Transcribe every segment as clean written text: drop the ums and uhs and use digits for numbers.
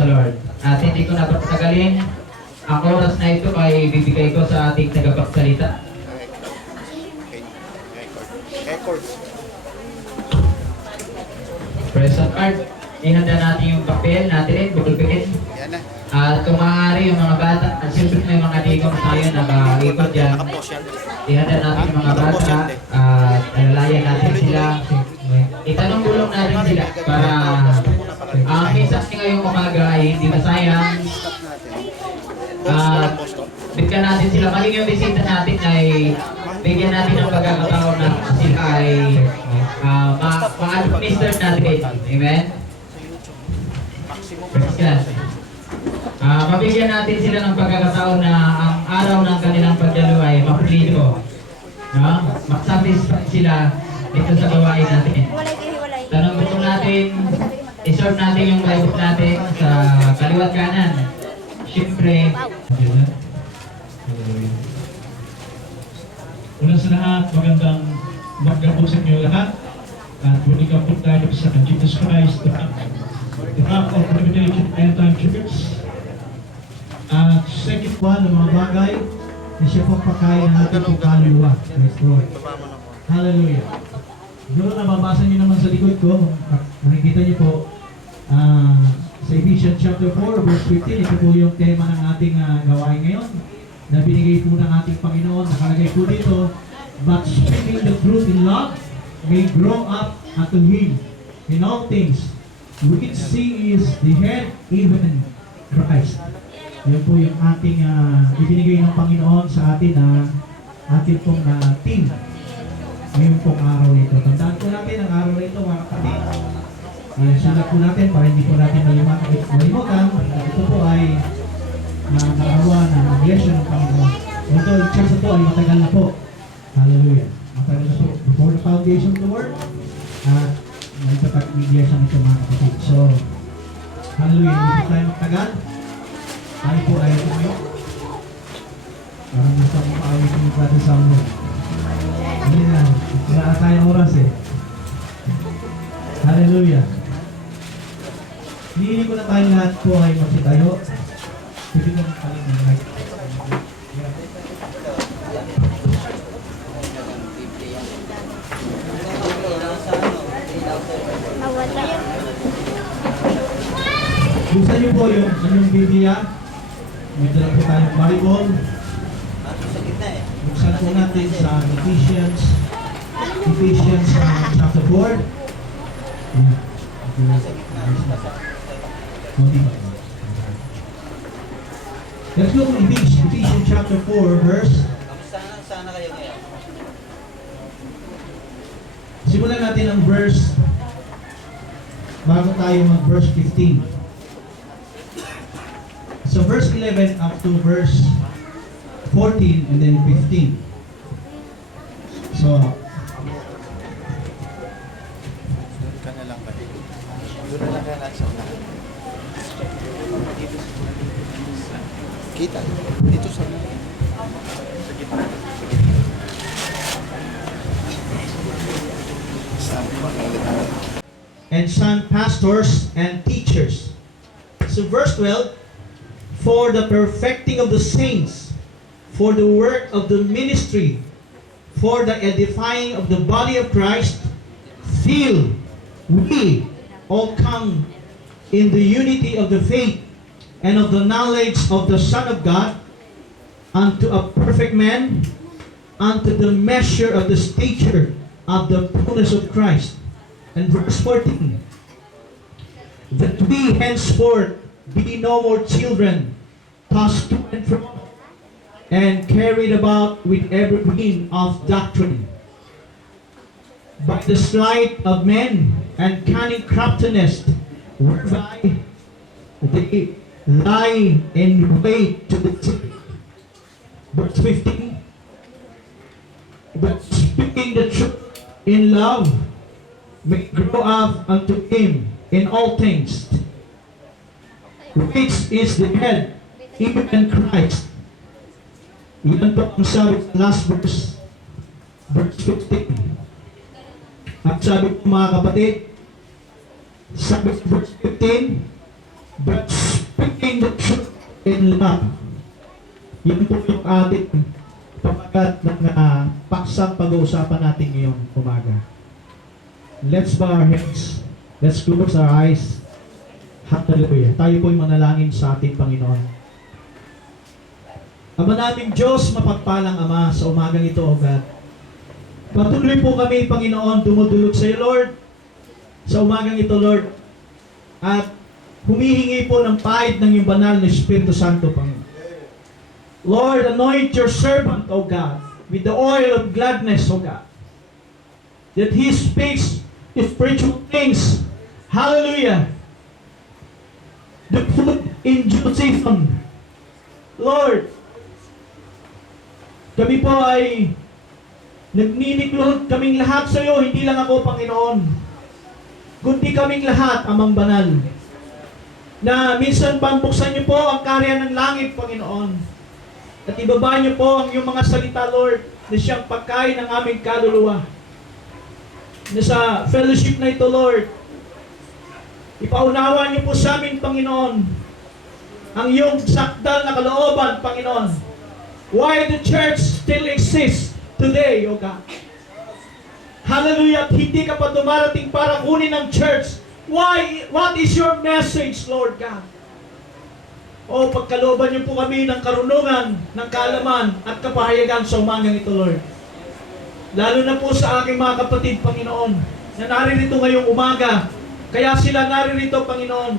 the Lord. At hindi ko na pagtagalin. Ang oras na ito ay bibigay ko sa ating tagapagsalita. Record. Present card. Ihanda natin yung papel natin rin, bukol pen. Yan na. At kung maaari yung mga bata, at siyempre may mga digong tayo nakaikot dyan. Nakapost yan. Ihanda natin yung mga bata at alalayan natin sila. Itanong bulong natin sila para ang minsan ngayong umaga ay hindi masayang. Stop natin. Post ko lang, post to. Bigyan natin sila, maging yung bisita natin ay bigyan natin ng pagkakataon na sila ay ma-administer natin. Amen? Praise God. Mabigyan natin sila ng pagkakataon na ang araw ng kanilang pagdalo ay mapulido. No? Mag-satisfy sila dito sa gawain natin. Tanong po natin, iserve natin yung Bible natin sa kaliwat kanan. Siyempre, una sa lahat, magandang magdabo sa inyo lahat. At muli ka po tayo sa Jesus Christ, the Rock of Revelation End Time Church. At second one ng mga bagay na siya pagpakain ng ating pong kaluluwa. Praise the Lord. Hallelujah. Doon nababasa niyo naman sa likod ko, makikita niyo po sa Ephesians chapter 4, verse 15, ito po yung tema ng ating gawain ngayon na binigay po ng ating Panginoon. Nakalagay po dito, but speaking the truth in love may grow up unto Him in all things, which He is the head, even Christ. Yan po yung ating ibinigay ng Panginoon sa atin na ating pong team ngayon pong araw nito. Tandaan po natin ang araw nito, mga kapatid. Sulat po natin para hindi po natin malimutan. Ito po ay nakarawa ng iglesia ng Panginoon. Ito, yung church na po ay matagal na po. Hallelujah. Matagal na po. Before the foundation of the world, at may tapat ng iglesia nito, mga kapatid. So, hallelujah. Hindi po tayo magtagal. Tayo po ay tumayo. Parang gusto mo paawit yung Brother Samuel. Hindi na. Wala tayong oras eh. Hallelujah. Hindi ko na tayo lahat po ay magsitayo. Pwede ko magpalit ng mic. Buksan niyo po yung inyong Biblia. May dala po tayong Bible. Buksan po natin sa Ephesians chapter 4. Let's go to Ephesians chapter 4 verse. Sana kayo ngayon. Simulan natin ang verse bago tayo mag-verse 15. So verse 11 up to verse 14 and then 15. So Ka na lang kayo. Doon na lang kayo nasa unahan. Kita. Dito sa unahan. Sa gitna. and some pastors and teachers. So verse 12, for the perfecting of the saints, for the work of the ministry, for the edifying of the body of Christ, till we all come in the unity of the faith and of the knowledge of the Son of God, unto a perfect man, unto the measure of the stature of the fullness of Christ. And verse 14, that we henceforth be no more children, tossed to and fro, and carried about with every wind of doctrine, by the sleight of men and cunning craftiness, whereby they lie in wait to the sick. Verse 15, but speaking the truth in love, may grow up unto him in all things, which is the head, even Christ. Yan po ang sabi sa last verse, verse 15. At sabi po mga kapatid, sabi sa verse 15, but speaking the truth in love. Yun po yung ating pagkat ng paksang pag-uusapan natin ngayong umaga. Let's bow our heads. Let's close our eyes. Hallelujah. Tayo po'y manalangin sa ating Panginoon. Ama naming Diyos, mapagpalang Ama, sa umagang ito, O God. Patuloy po kami, Panginoon, dumudulog sa iyo, Lord, sa umagang ito, Lord. At humihingi po ng pahid ng iyong banal na Espiritu Santo, Panginoon. Lord, anoint your servant, O God, with the oil of gladness, O God, that he speaks spiritual things. Hallelujah. The food in due season. Lord, kami po ay nagninikluhod kaming lahat sa iyo, hindi lang ako, Panginoon, kundi kaming lahat, Amang Banal, na minsan buksan niyo po ang karya ng langit, Panginoon, at ibaba niyo po ang iyong mga salita, Lord, na siyang pagkain ng aming kaluluwa. Na sa fellowship na ito, Lord, ipaunawa niyo po sa amin, Panginoon, ang iyong sakdal na kalooban, Panginoon, why the church still exists today, O God. Hallelujah. At hindi ka pa dumarating para kunin ang church. Why? What is your message, Lord God? O pagkalooban niyo po kami ng karunungan, ng kaalaman, at kapahayagan sa umagang ito, Lord. Lalo na po sa aking mga kapatid, Panginoon, na naririto ngayong umaga. Kaya sila naririto, Panginoon,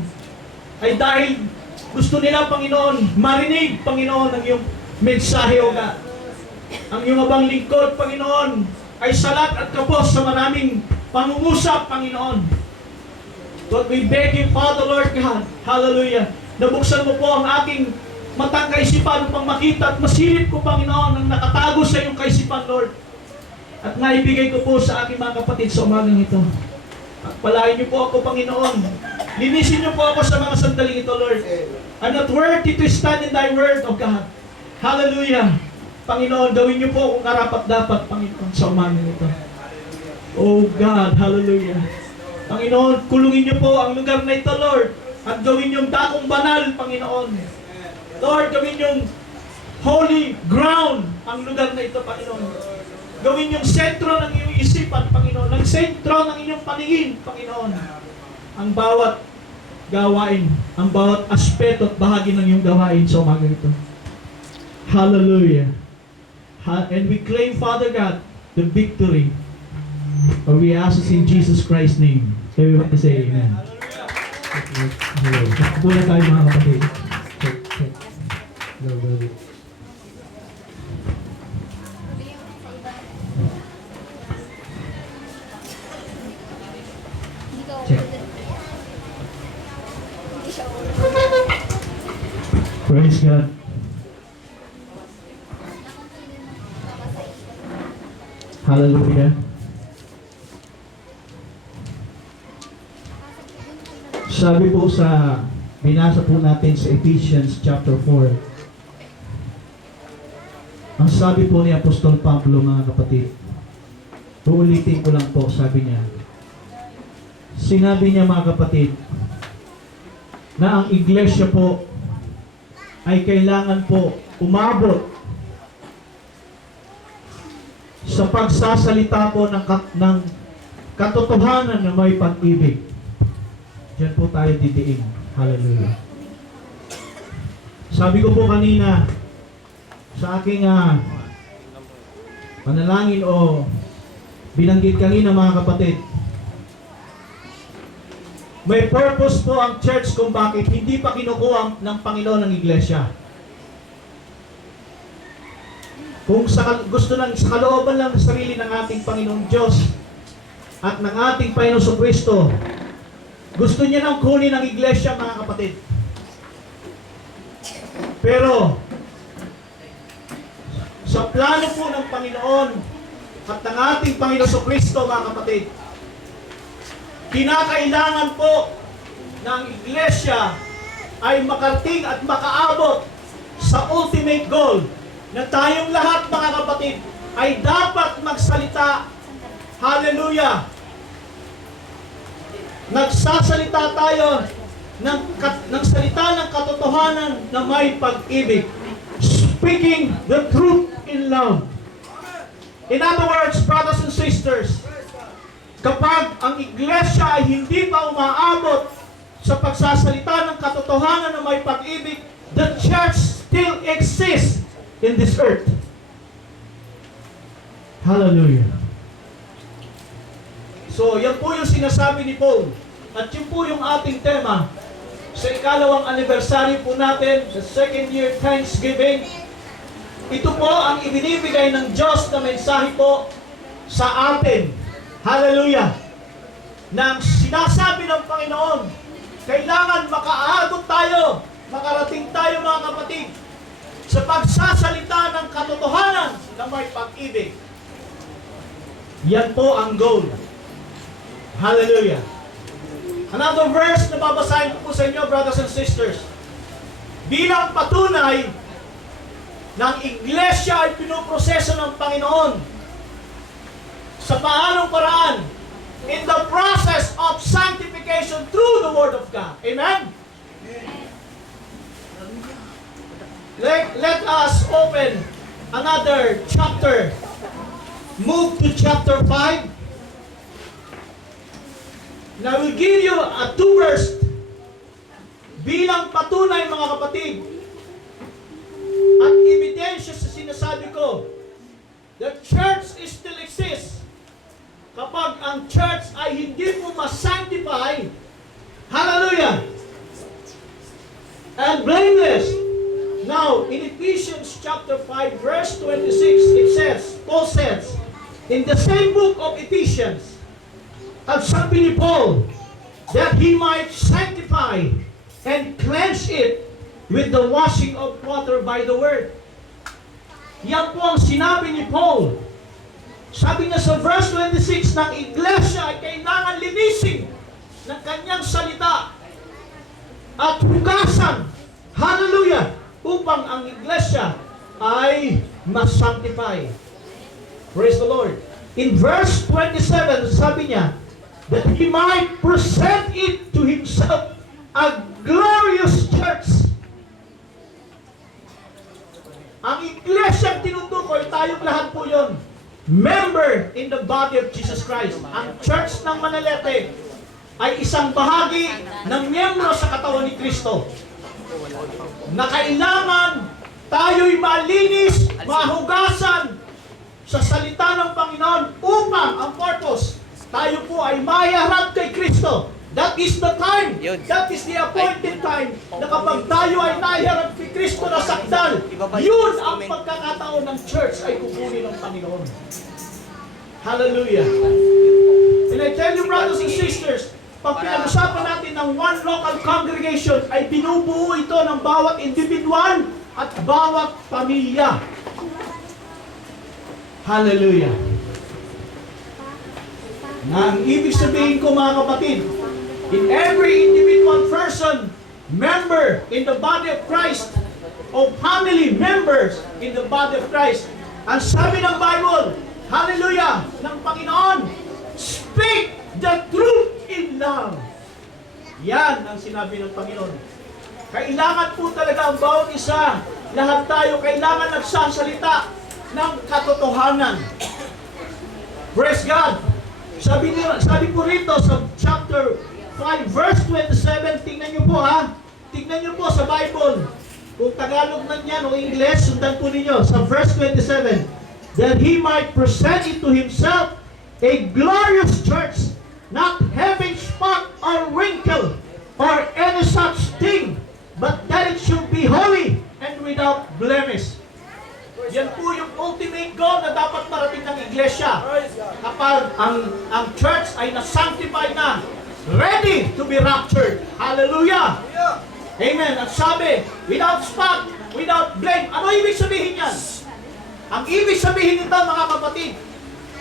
ay dahil gusto nila, Panginoon, marinig, Panginoon, ang iyong mensahe, O God. Ang iyong abang lingkod, Panginoon, ay salat at kapos sa maraming pangungusap, Panginoon. But we beg you, Father, Lord God, hallelujah, nabuksan mo po ang aking matang kaisipan upang makita at masilip ko, Panginoon, ang nakatago sa iyong kaisipan, Lord. At naibigay ko po sa aking mga kapatid sa umagang ito. At palahin niyo po ako, Panginoon. Linisin niyo po ako sa mga sandaling ito, Lord. I'm not worthy to stand in thy word, O God. Hallelujah. Panginoon, gawin niyo po kung karapat-dapat, Panginoon, sa umagang ito. Oh God, hallelujah. Panginoon, kulungin niyo po ang lugar na ito, Lord. At gawin niyong dakong banal, Panginoon. Lord, gawin niyong holy ground ang lugar na ito, Panginoon. Gawin yung sentro ng iyong isipan, Panginoon. Ang sentro ng inyong paningin, Panginoon. Ang bawat gawain, ang bawat aspeto at bahagi ng iyong gawain sa umaga ito. Hallelujah. And we claim, Father God, the victory. Or we ask this in Jesus Christ's name. Everybody say amen. Hallelujah. Pula tayo mga kapatid. Praise God. Hallelujah. Sabi po sa, binasa po natin sa Ephesians chapter 4. Ang sabi po ni Apostol Pablo, mga kapatid, uulitin ko lang po, sabi niya. Sinabi niya, mga kapatid, na ang iglesia po ay kailangan po umabot sa pagsasalita po ng katotohanan na may pag-ibig. Diyan po tayo didiin. Hallelujah. Sabi ko po kanina sa aking panalangin o binanggit kanina, mga kapatid, may purpose po ang church kung bakit hindi pa kinukuha ng Panginoon ng iglesia. Kung gusto lang sa kalooban lang ng sarili ng ating Panginoong Diyos at ng ating Panginoong Kristo, gusto niya nang kunin ang iglesia, mga kapatid. Pero sa plano po ng Panginoon at ng ating Panginoong Kristo, mga kapatid, kinakailangan po ng iglesia ay makarating at makaabot sa ultimate goal na tayong lahat, mga kapatid, ay dapat magsalita. Hallelujah! Nagsasalita tayo ng salita ng katotohanan na may pag-ibig. Speaking the truth in love. In other words, brothers and sisters, kapag ang iglesia ay hindi pa umaabot sa pagsasalita ng katotohanan na may pag-ibig, the church still exists in this earth. Hallelujah. So, yan po yung sinasabi ni Paul. At yun po yung ating tema sa ikalawang anniversary po natin, sa second year Thanksgiving. Ito po ang ibinibigay ng Diyos na mensahe po sa atin. Hallelujah! Nang sinasabi ng Panginoon, kailangan makaabot tayo, makarating tayo mga kapatid, sa pagsasalita ng katotohanan na may pag-ibig. Yan po ang goal. Hallelujah! Another verse na babasahin ko po sa inyo, brothers and sisters. Bilang patunay ng iglesia ay pinoproseso ng Panginoon sa paanong paraan in the process of sanctification through the Word of God. Amen? Let us open another chapter. Move to chapter 5. Now, I will give you a 2 verse bilang patunay, mga kapatid, at ebidensya sa sinasabi ko. The church still exists. Kapag ang church ay hindi mo ma-sanctify, hallelujah, and blameless. Now, in Ephesians chapter 5, verse 26, it says, Paul says, in the same book of Ephesians, at sabi ni Paul, that he might sanctify and cleanse it with the washing of water by the word. Yan po ang sinabi ni Paul. Sabi niya sa verse 26 ng iglesia ay kailangan linisin ng kanyang salita at hugasan, hallelujah, upang ang iglesia ay ma-sanctify. Praise the Lord. In verse 27, sabi niya, that he might present it to himself a glorious church. Ang iglesia tinutukoy, tayong lahat po yun, member in the body of Jesus Christ. Ang church ng Manalete ay isang bahagi ng miyembro sa katawan ni Kristo, na kailangan tayo'y malinis, mahugasan sa salita ng Panginoon upang ang purpose, tayo po ay mayaharap kay Kristo. That is the time, that is the appointed time, na kapag tayo ay nahiharap kay Kristo na sakdal, yun ang pagkakataon ng church ay kukunin ng Panginoon. Hallelujah. And I tell you, brothers and sisters, pag pinag-usapan natin ng one local congregation, ay binubuo ito ng bawat individual at bawat pamilya. Hallelujah. Ang ibig sabihin ko, mga kapatid, in every individual person, member in the body of Christ, o family members in the body of Christ, ang sabi ng Bible, hallelujah, ng Panginoon, speak the truth in love. Yan ang sinabi ng Panginoon. Kailangan po talaga ang bawat isa, lahat tayo, kailangan nagsasalita ng katotohanan. Praise God. Sabi po rito sa chapter 5, verse 27, tingnan nyo po ha. Tingnan nyo po sa Bible. Kung Tagalog man yan o English, sundan po ninyo. Sa verse 27, that he might present it to himself a glorious church, not having spot or wrinkle or any such thing, but that it should be holy and without blemish. Yan po yung ultimate goal na dapat marating ng iglesia. Kapag ang church ay na-sanctify na, ready to be raptured. Hallelujah! Amen. At sabi, without spot, without blame. Ano ibig sabihin yan? Ang ibig sabihin nito, mga kapatid,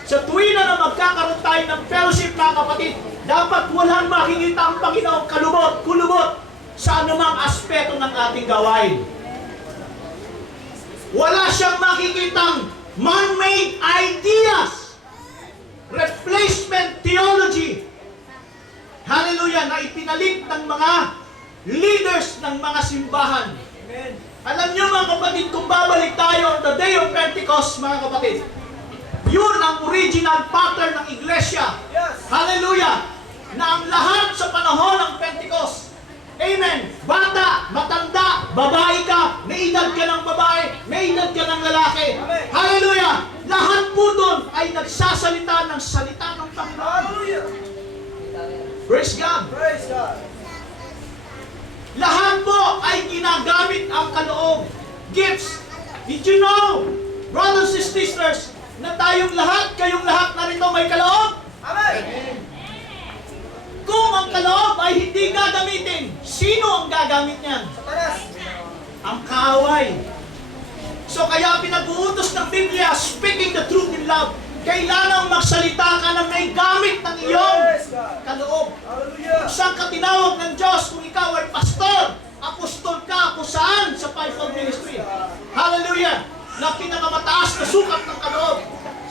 sa tuwing na magkakaroon tayo ng fellowship, mga kapatid, dapat walang makikita ang Panginoong kulubot sa anumang aspeto ng ating gawain. Wala siyang makikitang man-made ideas, replacement theology, hallelujah, na ipinalit ng mga leaders ng mga simbahan. Alam niyo mga kapatid, kung babalik tayo on the day of Pentecost, mga kapatid, yun ang original pattern ng iglesia. Hallelujah! Na ang lahat sa panahon ng Pentecost, amen, bata, matanda, babae ka, may edad ka ng babae, may edad ka ng lalaki. Hallelujah! Lahat po doon ay nagsasalita ng salita ng Panginoon. Praise God! Praise God. Lahat po ay ginagamit ang kaloob. Gifts. Did you know, brothers and sisters, na tayong lahat, kayong lahat na rito may kaloob? Amen. Kung ang kaloob ay hindi gagamitin, sino ang gagamit niyan? Satanas. Ang kaaway. So kaya pinag-uutos ng Biblia, speaking the truth in love, kailangan magsalita ka na may gamit ng iyong Praise God. kaloob. Hallelujah. Saan ka tinawag ng Diyos kung ikaw ay pastor, apostol ka, kung saan sa fivefold ministry? Hallelujah! Na pinakamataas na sukat ng kaloob.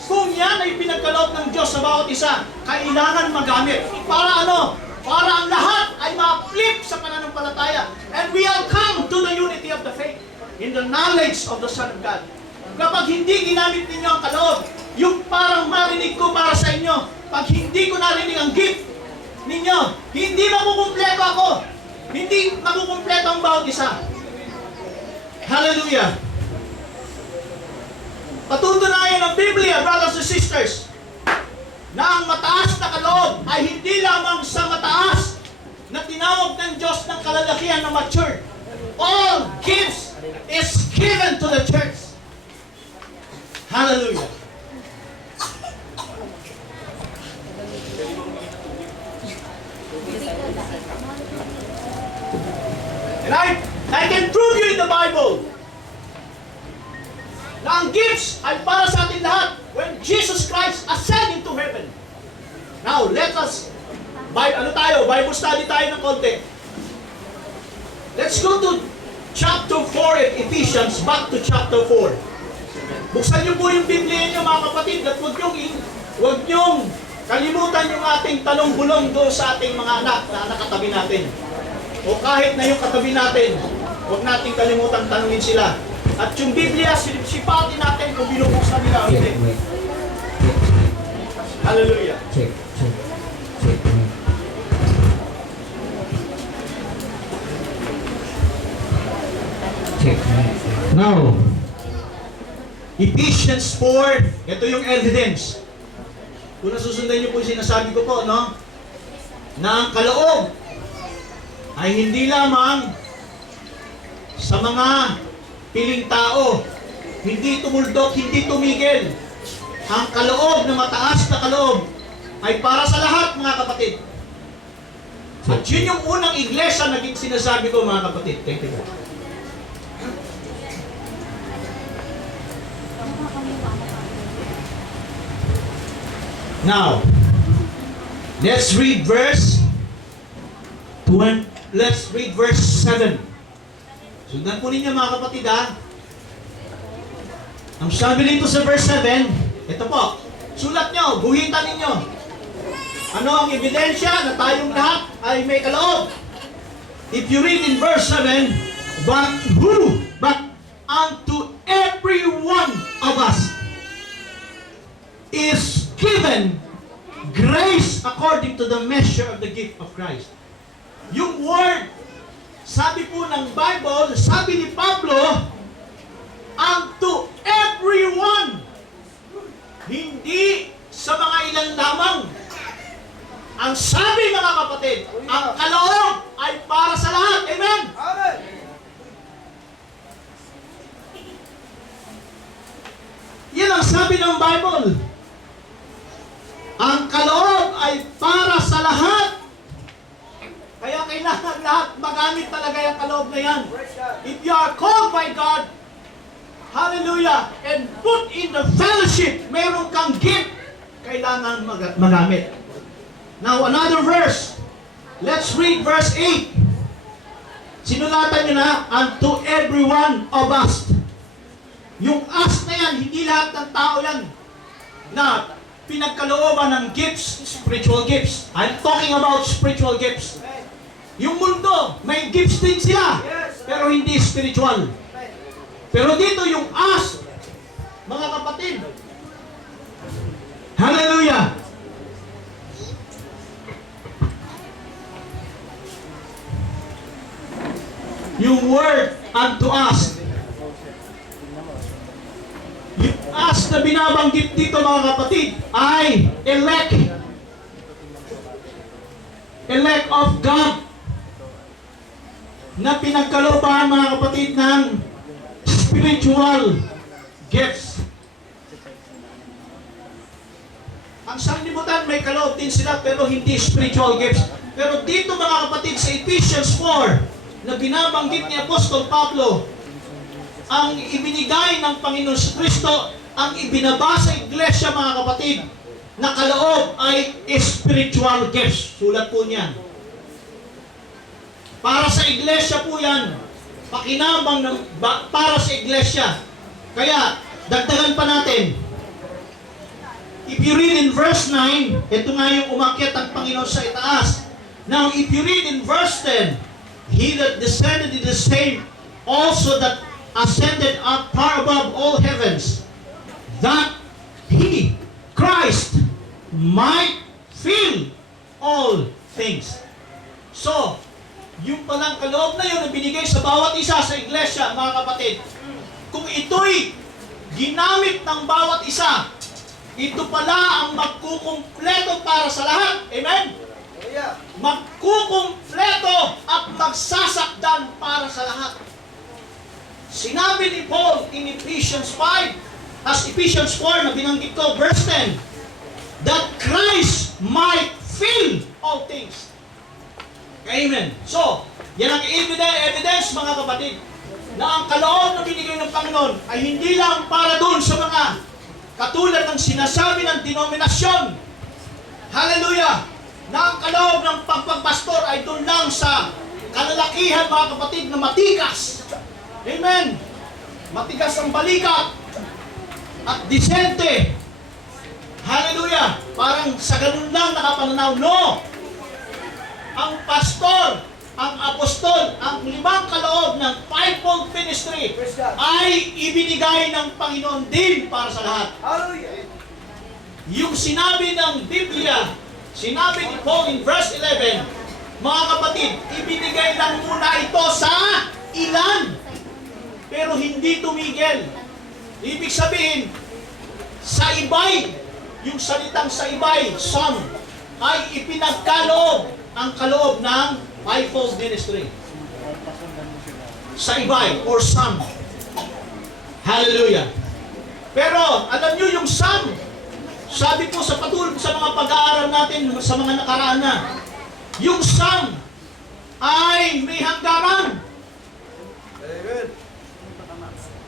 Kung yan ay pinagkaloob ng Diyos sa bawat isa, kailangan magamit. Para ano? Para ang lahat ay ma-flip sa pananampalataya. And we all come to the unity of the faith in the knowledge of the Son of God. Kapag hindi ginamit ninyo ang kaloob, yung parang marinig ko para sa inyo, pag hindi ko narinig ang gift ninyo, hindi makukumpleto ako. Hindi makukumpleto ang bawat isa. Hallelujah! Patutunayan ng Biblia, brothers and sisters, na ang mataas na kaloob ay hindi lamang sa mataas na tinawag ng Diyos ng kalalakihan na mature. All gifts is given to the church. Hallelujah! And I can prove you in the Bible na ang gifts ay para sa atin lahat when Jesus Christ ascended into heaven. Now, let us, Bible study tayo ng konti. Let's go to chapter 4 in Ephesians, back to chapter 4. Buksan niyo po yung Biblia niyo mga kapatid at huwag niyong kalimutan yung ating talong-bulong doon sa ating mga anak na nakatabi natin. O kahit na yung katabi natin, huwag nating kalimutan tanungin sila. At yung Biblia, sipatin natin kung binubuksan nila o hindi. Hallelujah. Check. Now, Ephesians 4, ito yung evidence. Kung nasusundan niyo po yung sinasabi ko po, no? Na ang kaloob ay hindi lamang sa mga piling tao, hindi tumuldok, hindi tumigil. Ang kaloob na mataas na kaloob ay para sa lahat, mga kapatid. At yun yung unang iglesia na sinasabi ko, mga kapatid. Thank you. Now, let's read verse 7. Sundan po ninyo mga kapatid ha. Ang sabi nito sa verse 7, ito po, sulat nyo, guhitan ninyo. Ano ang ebidensya na tayong lahat ay may kaloob? If you read in verse 7, but unto every one of us is given grace according to the measure of the gift of Christ. Yung word, sabi po ng Bible, sabi ni Pablo, unto everyone. Hindi sa mga ilan lamang. Ang sabi mga kapatid, ang kaloob ay para sa lahat. Amen? Amen. Yan ang sabi ng Bible. Ang kaloob ay para sa lahat. Kaya kailangan lahat magamit talaga yung kaloob na yan. Praise God. If you are called by God, hallelujah, and put in the fellowship, meron kang gift, kailangan magamit. Now, another verse. Let's read verse 8. Sinulatan nyo na, unto every one of us. Yung us na yan, hindi lahat ng tao yan na pinagkalooban ng gifts, spiritual gifts. I'm talking about spiritual gifts. Yung mundo, may gifts din sila, pero hindi spiritual. Pero dito yung us, mga kapatid. Hallelujah! Yung word unto us. Yung us na binabanggit dito mga kapatid ay elect. Elect of God. Na pinagkalooban mga kapatid ng spiritual gifts. Ang sanlibutan may kaloob din sila pero hindi spiritual gifts. Pero dito mga kapatid sa Ephesians 4 na binabanggit ni Apostol Pablo, ang ibinigay ng Panginoon sa Kristo, ang ibinaba sa iglesia mga kapatid, na kaloob ay spiritual gifts. Sulat po niyan. Para sa iglesia po yan. Pakinabang para sa iglesia. Kaya, dagdagan pa natin. If you read in verse 9, ito nga yung umakyat ang Panginoon sa itaas. Now, if you read in verse 10, He that descended is the same also that ascended up far above all heavens, that He, Christ, might fill all things. So, yung palang kaloob na yun na binigay sa bawat isa sa iglesia, mga kapatid, kung ito'y ginamit ng bawat isa, ito pala ang magkukumpleto para sa lahat. Amen? Magkukumpleto at magsasakdan para sa lahat. Sinabi ni Paul in Ephesians 5, as Ephesians 4 na binanggit ko, verse 10, that Christ might fill all things. Amen. So, yan ang evidence mga kapatid, na ang kaloob na binigay ng Panginoon ay hindi lang para doon sa mga katulad ng sinasabi ng denominasyon. Hallelujah! Na ang kaloob ng pagpapastor ay doon lang sa kalalakihan mga kapatid na matikas. Amen! Matigas ang balikat at disente. Hallelujah! Parang sa ganun lang nakapananaw. No! Ang pastor, ang apostol, ang limang kaloob ng fivefold ministry ay ibinigay ng Panginoon din para sa lahat. Yung sinabi ng Biblia, sinabi ni Paul in verse 11, mga kapatid, ibinigay lang muna ito sa ilan, pero hindi tumigil. Ibig sabihin, sa ibay, yung salitang sa ibay, some, ay ipinagkaloob ang kaloob ng fivefold ministry. Sa ibay, or some. Hallelujah. Pero, alam nyo yung some, sabi po sa patuloy sa mga pag-aaral natin sa mga nakaraan na, yung some ay may hangganan.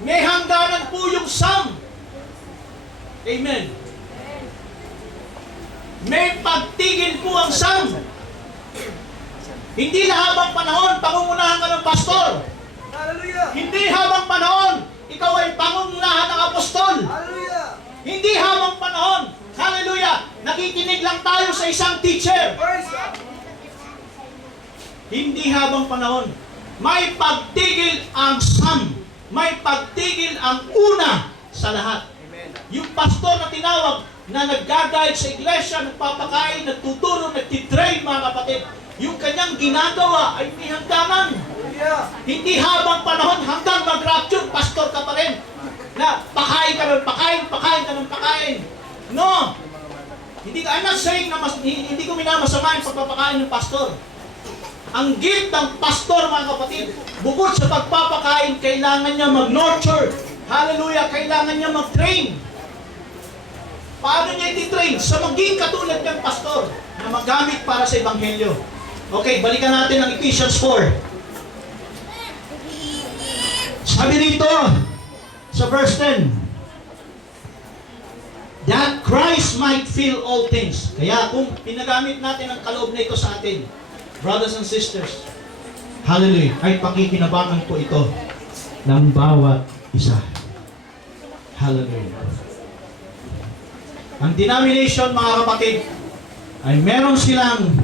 May hangganan po yung some. Amen. May pagtigil po ang some. Hindi na habang panahon, pangungunahan ka ng pastor. Hallelujah! Hindi habang panahon, ikaw ay pangungunahan ng apostol. Hallelujah! Hindi habang panahon, hallelujah, nakikinig lang tayo sa isang teacher. Praise God! Hindi habang panahon. May pagtigil ang some. May pagtigil ang una sa lahat. Amen. Yung pastor na tinawag na nag-guide sa iglesia, nagpapakain, nagtuturo, nagtitrain mga kapatid, yung kanyang ginagawa ay may hangganan. Hallelujah! Hindi habang panahon hanggang mag-rapture, pastor ka pa rin. Na pakain ka ng pakain, pakain ka ng pakain. No! I'm not saying na hindi ko minamasama yung pagpapakain ng pastor. Ang gift ng pastor, mga kapatid, bukod sa pagpapakain, kailangan niya mag-nurture. Hallelujah! Kailangan niya mag-train. Paano niya i-train? Sa maging katulad ng pastor na magamit para sa Ebanghelyo. Okay, balikan natin ang Ephesians 4. Sabi rito, sa verse 10, that Christ might fill all things. Kaya kung pinagamit natin ang kaloob na ito sa atin, brothers and sisters, hallelujah, ay pakikinabangan po ito ng bawat isa. Hallelujah. Ang denomination, mga kapatid, ay meron silang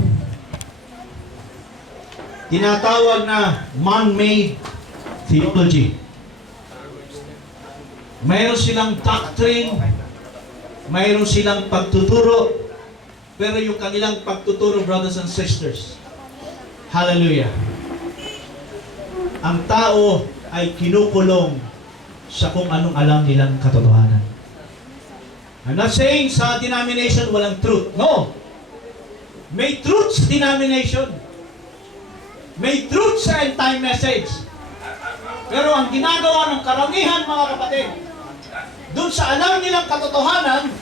tinatawag na man-made theology. Mayroon silang doctrine, mayroon silang pagtuturo, pero yung kanilang pagtuturo, brothers and sisters, hallelujah, ang tao ay kinukulong sa kung anong alam nilang katotohanan. I'm not saying sa denomination walang truth. No! May truth sa denomination. May truth sa end-time message. Pero ang ginagawa ng karamihan, mga kapatid, dun sa alam nilang katotohanan,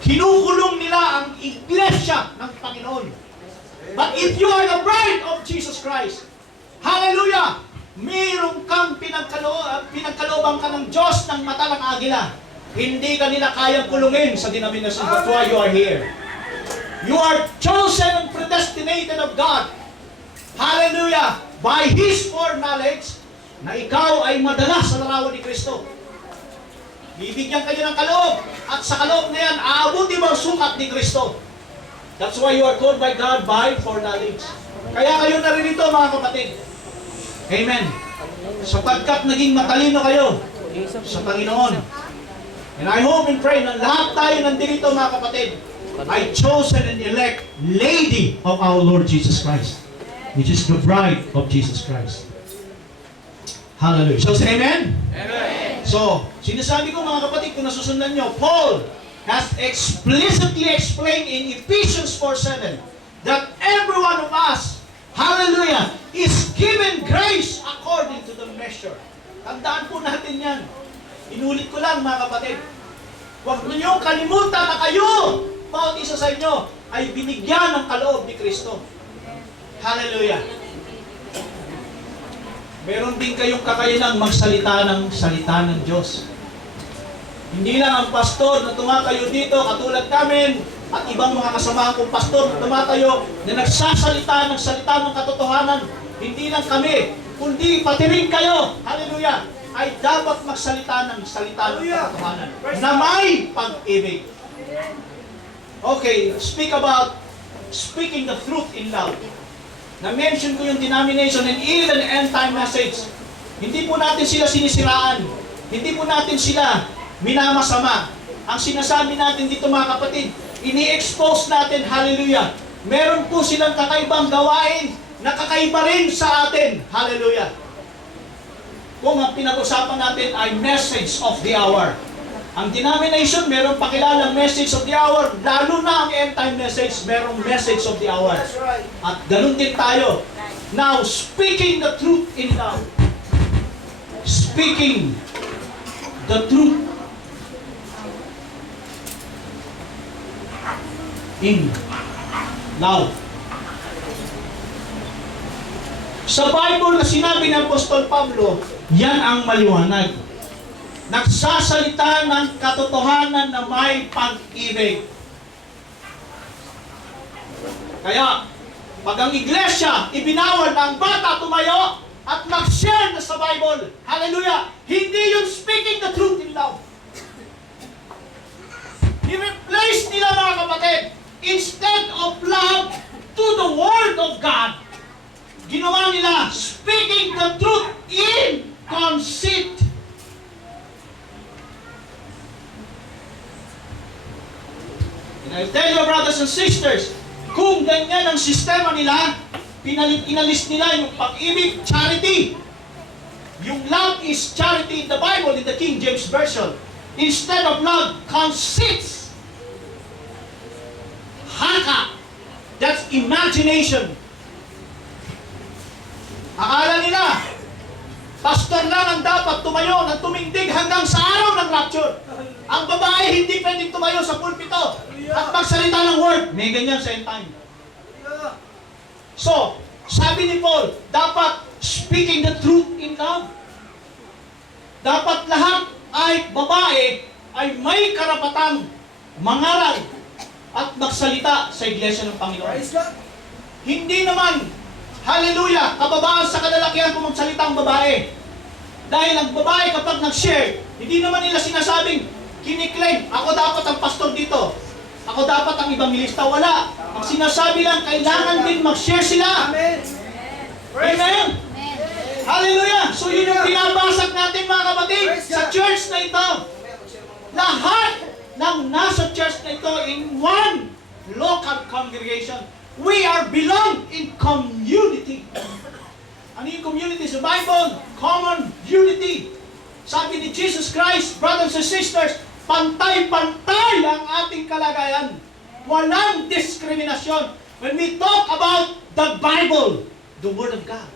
kinukulong nila ang iglesia ng Panginoon. But if you are the bride of Jesus Christ, hallelujah, mayroon kang pinagkalooban ka ng Diyos ng mata ng agila. Hindi ka nila kayang kulungin sa denomination. That's why you are here. You are chosen and predestinated of God. Hallelujah! By His foreknowledge, na ikaw ay madala sa larawan ni Kristo. Bibigyan kayo ng kaloob. At sa kaloob na yan, aabuti mo ang sukat ni Kristo. That's why you are called by God by foreknowledge. Kaya kayo naririto, mga kapatid. Amen. Sapagkat naging matalino kayo sa Panginoon. And I hope and pray na lahat tayo nandito, mga kapatid, ay chosen and elect lady of our Lord Jesus Christ, which is the bride of Jesus Christ. Hallelujah. So say amen? Amen. So, sinasabi ko, mga kapatid, kung nasusundan nyo, Paul has explicitly explained in Ephesians 4:7 that every one of us, hallelujah, is given grace according to the measure. Tandaan po natin yan. Inulit ko lang, mga kapatid. Huwag ninyong kalimutan na kayo, bawat isa sa inyo, ay binigyan ng kaloob ni Kristo. Hallelujah. Meron din kayong kakayanang magsalita ng salita ng Diyos. Hindi lang ang pastor na tumatayo dito, katulad namin, at ibang mga kasamahan kong pastor na tumatayo, na nagsasalita ng salita ng katotohanan. Hindi lang kami, kundi pati rin kayo. Hallelujah. Ay dapat magsalita ng salita ng katotohanan na may pag-ibig. Okay, speak about speaking the truth in love. Na-mention ko yung denomination and even end-time message. Hindi po natin sila sinisiraan. Hindi po natin sila minamasama. Ang sinasabi natin dito, mga kapatid, ini-expose natin, hallelujah. Meron po silang kakaibang gawain na kakaiba rin sa atin. Hallelujah. Kung ang pinag-usapan natin ay message of the hour. Ang denomination, merong pakilalang message of the hour. Lalo na ang end-time message, merong message of the hour. At ganun din tayo. Now, speaking the truth in love. Speaking the truth in love. Sa Bible na sinabi ng Apostol Pablo, yan ang maliwanag. Nagsasalita ng katotohanan na may pag-ibig. Kaya, pag ang iglesia ibinawal na ang bata tumayo at mag-share na sa Bible, hallelujah, hindi yung speaking the truth in love. I-replace nila, mga kapatid, instead of love to the Word of God, ginawa nila speaking the truth in conceit. And I tell you, brothers and sisters, kung ganyan ang sistema nila, inalis nila yung pag-ibig, charity. Yung love is charity in the Bible, in the King James Version. Instead of love, conceits. Haka. That's imagination. Akala nila, pastor lang ang dapat tumayo ng tumindig hanggang sa araw ng rapture. Ang babae hindi pwedeng tumayo sa pulpito at magsalita ng word. May ganyan sa end time. So, sabi ni Paul, dapat speaking the truth in love. Dapat lahat ay babae ay may karapatang mangaral at magsalita sa iglesia ng Panginoon. Hindi naman, hallelujah, kababaan sa kalalakihan kung magsalita ang babae. Dahil ang babae kapag nag-share, hindi naman nila sinasabing, kiniklaim, ako dapat ang pastor dito. Ako dapat ang evangelista. Wala. Ang sinasabi lang, kailangan din mag-share sila. Amen? Hallelujah! So yun yung binabasag natin mga kapatid sa church na ito. Lahat ng nasa church na ito in one local congregation. We are belong in community. Ano yung community sa Bible? Common unity. Sabi ni Jesus Christ, brothers and sisters, pantay-pantay ang ating kalagayan. Walang diskriminasyon. When we talk about the Bible, the Word of God,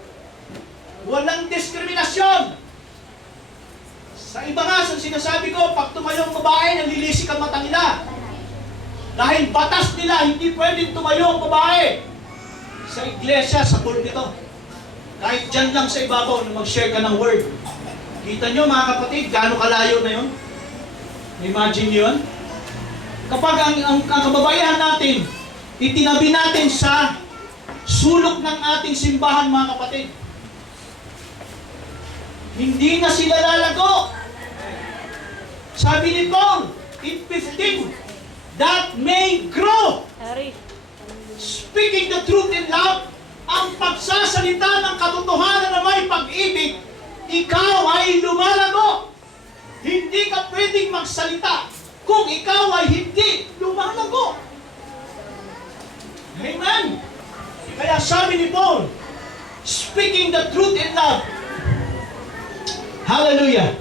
walang diskriminasyon. Sa iba nga, sa sinasabi ko, pag tumayong babae, nalilisik ang mata nila. Dahil batas nila, hindi pwedeng tumayong babae. Sa iglesia, sa pulpito. Kahit dyan lang sa ibabaw na mag-share ka ng word. Kita nyo mga kapatid, gaano kalayo na yun? Imagine yun? Kapag ang kababaihan natin, itinabi natin sa sulok ng ating simbahan mga kapatid, hindi na sila lalago. Sabi ni Paul, in 15, that may grow. Speaking the truth in love, ang pagsasalita ng katotohanan na may pag-ibig, ikaw ay lumalago. Hindi ka pwedeng magsalita kung ikaw ay hindi lumalago. Amen? Kaya sabi ni Paul, speaking the truth in love, hallelujah,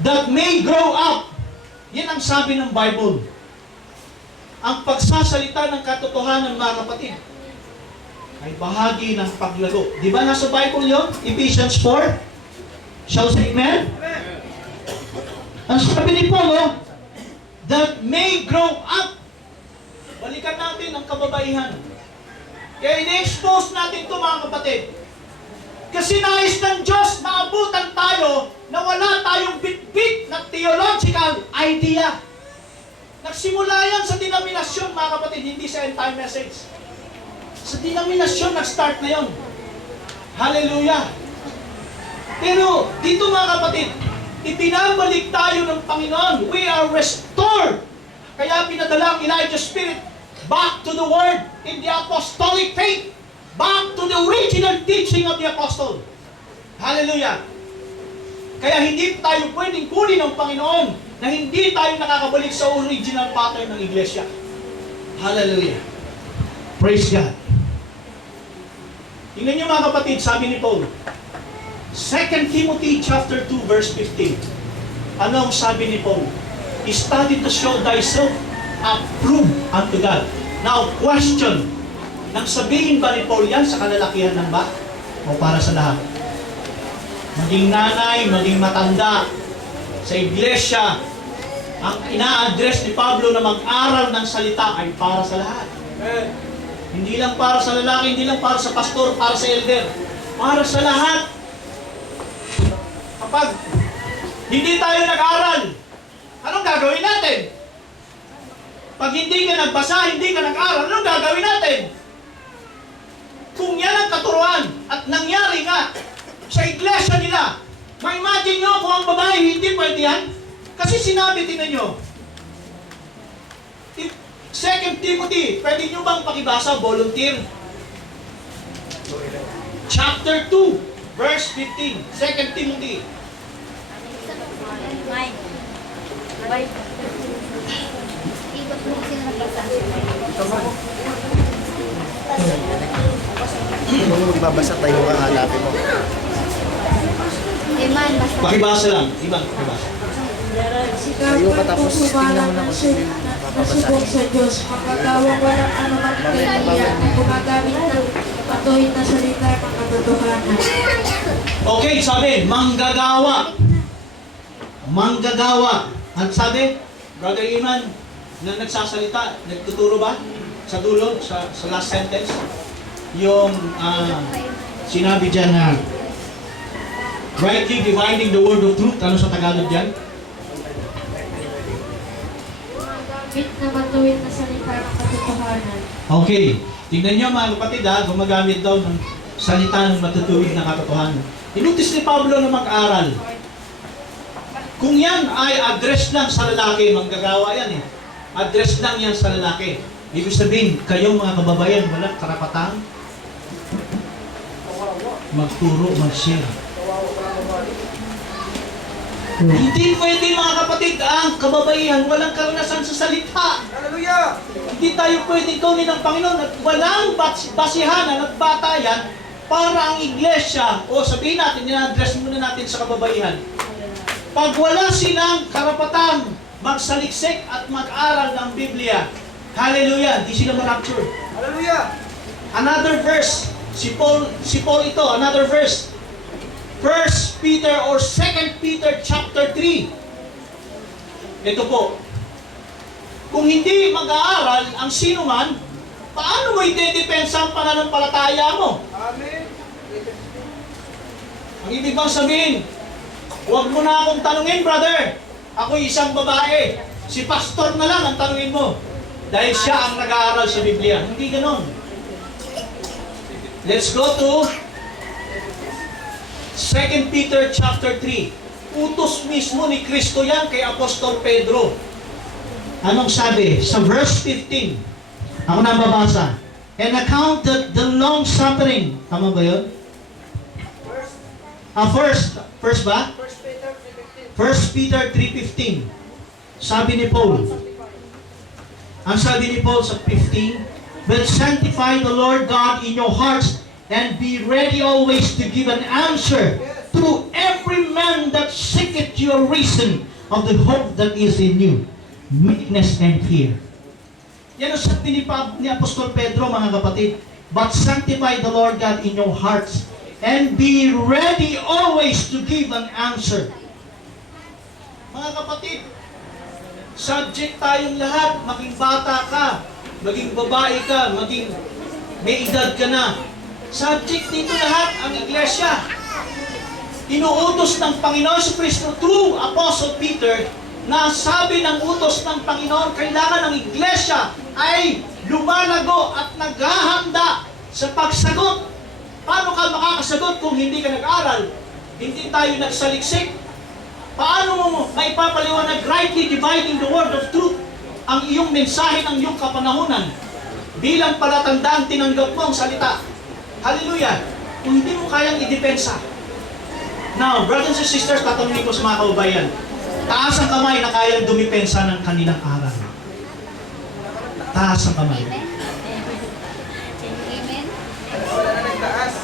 that may grow up. Yan ang sabi ng Bible. Ang pagsasalita ng katotohanan mga kapatid ay bahagi ng paglago. Di ba nasa Bible yun? Ephesians 4? Shall say amen? Ang sabi ni Paul, that may grow up. Balikan natin ang kababaihan. Kaya ini-expose natin ito mga kapatid. Kasi nais ng Diyos na abutan tayo na wala tayong bit-bit na theological idea. Nagsimula yan sa denominasyon mga kapatid, hindi sa end-time message. Sa denominasyon nag-start na yon. Hallelujah! Pero dito mga kapatid, ipinabalik tayo ng Panginoon. We are restored. Kaya pinadala ang Elijah's Spirit back to the Word in the apostolic faith. Back to the original teaching of the apostle. Hallelujah! Kaya hindi tayo pwedeng kunin ng Panginoon na hindi tayo nakakabalik sa original pattern ng Iglesia. Hallelujah! Praise God! Tingnan niyo mga kapatid, sabi ni Paul, 2 Timothy chapter 2 verse 15. Ano ang sabi ni Paul? Study to show thyself approved unto God. Now, question. Nang sabihin ba ni Paul yan sa kalalakihan ng ba? O para sa lahat? Maging nanay, maging matanda, sa iglesia, ang ina-address ni Pablo na mag-aral ng salita ay para sa lahat. Hindi lang para sa lalaki, hindi lang para sa pastor, para sa elder. Para sa lahat. Kapag hindi tayo nag-aral, anong gagawin natin? Pag hindi ka nagbasa, hindi ka nag-aral, anong gagawin natin? Kung yan ang katuruan at nangyari nga sa iglesia nila, ma-imagine nyo kung ang babae hindi pwede yan. Kasi sinabi, tingnan nyo, 2 Timothy, pwede nyo bang pakibasa, volunteer? Chapter 2, verse 15, 2 Timothy. Kung magbabasa tayo, hahanapin mo. Pakibasa lang, ibang pakibasa. Tayo ka tapos tingnan mo na kung sino yung Nasubok sa Diyos, makagawa walang anumang kaya gumagamit ng patuhin na salita ng katotohanan. Okay, sabi, manggagawa. Manggagawa. At sabi, Brother Iman, na nagsasalita, nagtuturo ba? Sa dulo, sa last sentence, yung sinabi dyan na rightly dividing the word of truth. Ano sa Tagalog dyan? Gumagamit na patuhin na salita ng katotohanan. Okay. Tingnan nyo mga kapatid gumagamit daw ng salita ng matutuwid na katotohanan. Inutis ni Pablo na mag-aral. Kung yan ay address lang sa lalaki, manggagawa yan eh. Address lang yan sa lalaki. Ibig sabihin, kayong mga kababayan, walang karapatan magturo, mag-share. Hindi pwede mga kapatid ang kababaihan walang karanasan sa salita. Hallelujah! Hindi tayo pwede gawin ng Panginoon at walang basihanan at batayan para ang iglesia, o sabihin natin, ina-address muna natin sa kababaihan. Pag wala silang karapatan magsaliksik at mag-aral ng Biblia, hallelujah, di sila ma-rapture. Hallelujah! Another verse, si Paul ito, another verse. 1 Peter or 2 Peter chapter 3. Ito po. Kung hindi mag-aaral ang sino man, paano mo ide-depensa ang pananampalataya mo? Amen! Ang ibig bang sabihin, huwag mo na akong tanungin, brother. Ako'y isang babae. Si pastor na lang ang tanungin mo. Dahil siya ang nag-aaral sa Biblia. Hindi ganon. Let's go to 2 Peter chapter 3. Utos mismo ni Kristo yan kay Apostol Pedro. Anong sabi? Sa verse 15. Ako na babasa. And account that the long suffering. Tama ba yun? First ba? 1 Peter 3:15. Sabi ni Paul. Ang sabi ni Paul sa 15, but sanctify the Lord God in your hearts, and be ready always to give an answer to every man that seeketh your reason of the hope that is in you, meekness and fear. Yan ang sabi ni Apostol Pedro, mga kapatid. But sanctify the Lord God in your hearts, and be ready always to give an answer. Mga kapatid, subject tayong lahat, maging bata ka, maging babae ka, maging may edad ka na. Subject dito lahat ang iglesia. Inuutos ng Panginoon sa Kristo through Apostle Peter na sabi ng utos ng Panginoon, kailangan ng iglesia ay lumalago at naghahanda sa pagsagot. Paano ka makakasagot kung hindi ka nag-aral? Hindi tayo nagsaliksik. Paano mo maipapaliwanag rightly dividing the word of truth ang iyong mensahe ng iyong kapanahunan bilang palatandaan tinanggap mo ang salita? Hallelujah! Kung hindi mo kayang idepensa. Now, brothers and sisters, tatanungin ko sa mga kaubayan, taas ang kamay na kayang dumipensa ng kanilang aral. Taas ang kamay. Amen. Wala na nagtaas.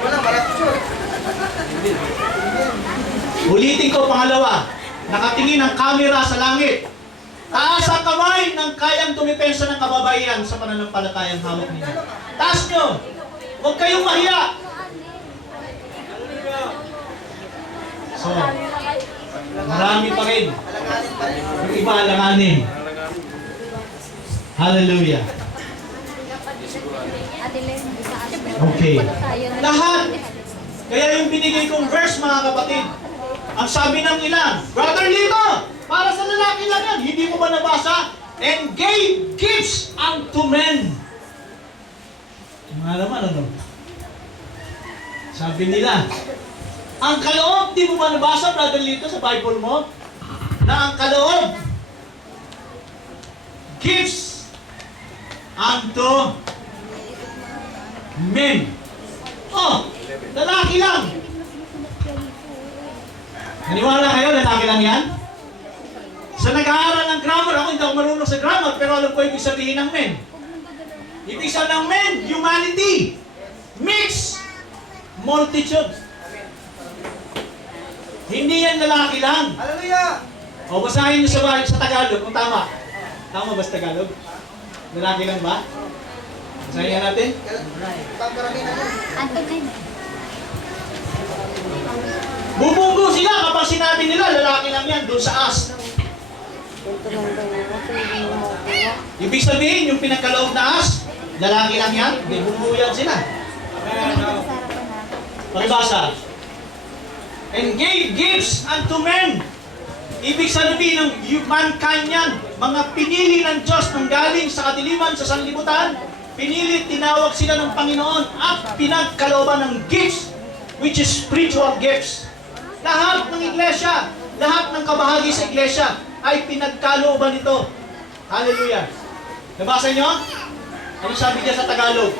Wala, ma-rapture. Ulitin ko pangalawa, nakatingin ang kamera sa langit. Taas ang kamay ng kayang dumipensa ng kababaihan sa pananampalatayang hawak ninyo. Taas nyo! Huwag kayong mahiya! So, marami pa rin. Yung iba alanganin. Hallelujah. Okay. Lahat. Kaya yung binigay kong verse, mga kapatid, ang sabi ng ilan, Brother Lito, para sa lalaki lang yan. Hindi mo ba nabasa? And gave gifts unto men. Mga naman, ano? Sabi nila, ang kaloob, di mo ba nabasa, Brother Lito, sa Bible mo? Na ang kaloob, gifts unto men. Oh, lalaki lang. Naniwala kayo, lalaki lang yan? Sa nag-aaral ng grammar, ako hindi ako marunong sa grammar, pero alam ko ibig sabihin ng men. Ibig sabihin ng men, humanity. Mix. Multitude. Hindi yan lalaki lang. Hallelujah! O, basahin niyo sa Tagalog kung tama. Tama ba sa Tagalog? Lalaki lang ba? Basahin natin. Pangkaramihan yan. Bubunggo sila kapag sinabi nila lalaki lang yan doon sa as. Ibig sabihin, yung pinagkaloob na as, lalaki lang yan, may bubunggo yan sila. Pakibasa. And gave gifts unto men. Ibig sabihin ng mankind yan, mga pinili ng Diyos nang galing sa kadiliman, sa sanlibutan, pinili, tinawag sila ng Panginoon at pinagkalooban ng gifts, which is spiritual gifts. Lahat ng iglesia, lahat ng kabahagi sa iglesia ay pinagkalooban nito. Hallelujah. Nabasa nyo? Ano sabi niya sa Tagalog?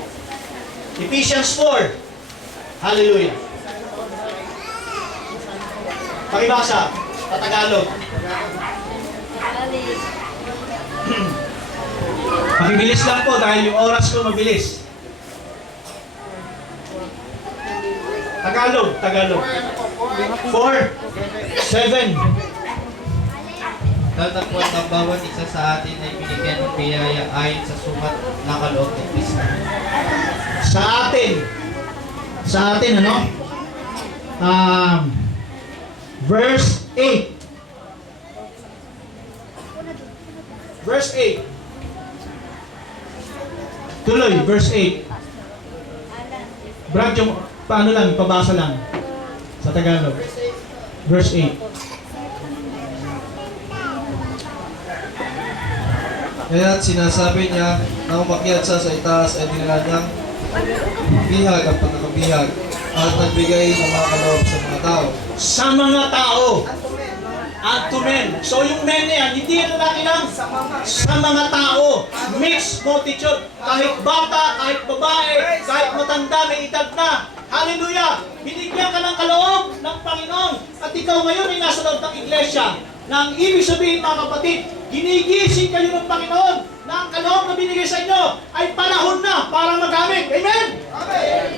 Ephesians 4. Hallelujah. Pakibasa, Tagalog. Makibilis lang po dahil yung oras ko mabilis. Tagalog. 4, 7. Tatapos ang bawat isa sa atin ay binigyan ng biyaya ayon sa sukat na kaloob ng Kristo. Sa atin, ano? Verse 8. Verse 8. Tuloy, verse 8. Brad, yung paano lang, pabasa lang sa Tagalog. Verse 8. Kaya't sinasabi niya na umakyat siya sa itaas ay dinala niyang bihag ang pagkakabihag at nagbigay ng mga kaloob sa mga tao. Sa mga tao. Unto men. So yung men na yan, hindi yan lalaki lang. Sa mga tao. Mixed multitude. Kahit bata, kahit babae, kahit matanda, may edad na. Hallelujah! Binigyan ka ng kaloob ng Panginoon. At ikaw ngayon ay nasa loob ng iglesia. Na ang ibig sabihin, mga kapatid, ginigising kayo ng Panginoon na ang kaloob na binigay sa inyo ay panahon na para magamit. Amen? Amen!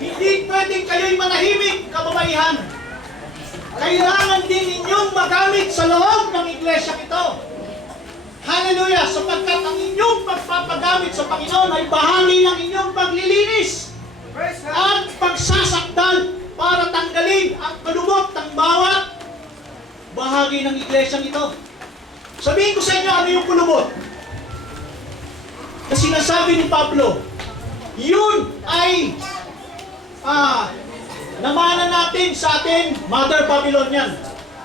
Hindi pwedeng kayo'y manahimik, kababaihan. Kailangan din ninyong magamit sa loob ng iglesia ito. Hallelujah! Sapagkat ang inyong pagpapagamit sa Panginoon ay bahagi ng inyong paglilinis at pagsasakdal para tanggalin ang kalubot ng bawat bahagi ng iglesia ito. Sabihin ko sa inyo ano yung kulubot. Kasi sinasabi ni Pablo, yun ay namanan natin sa atin, Mother Babylonian.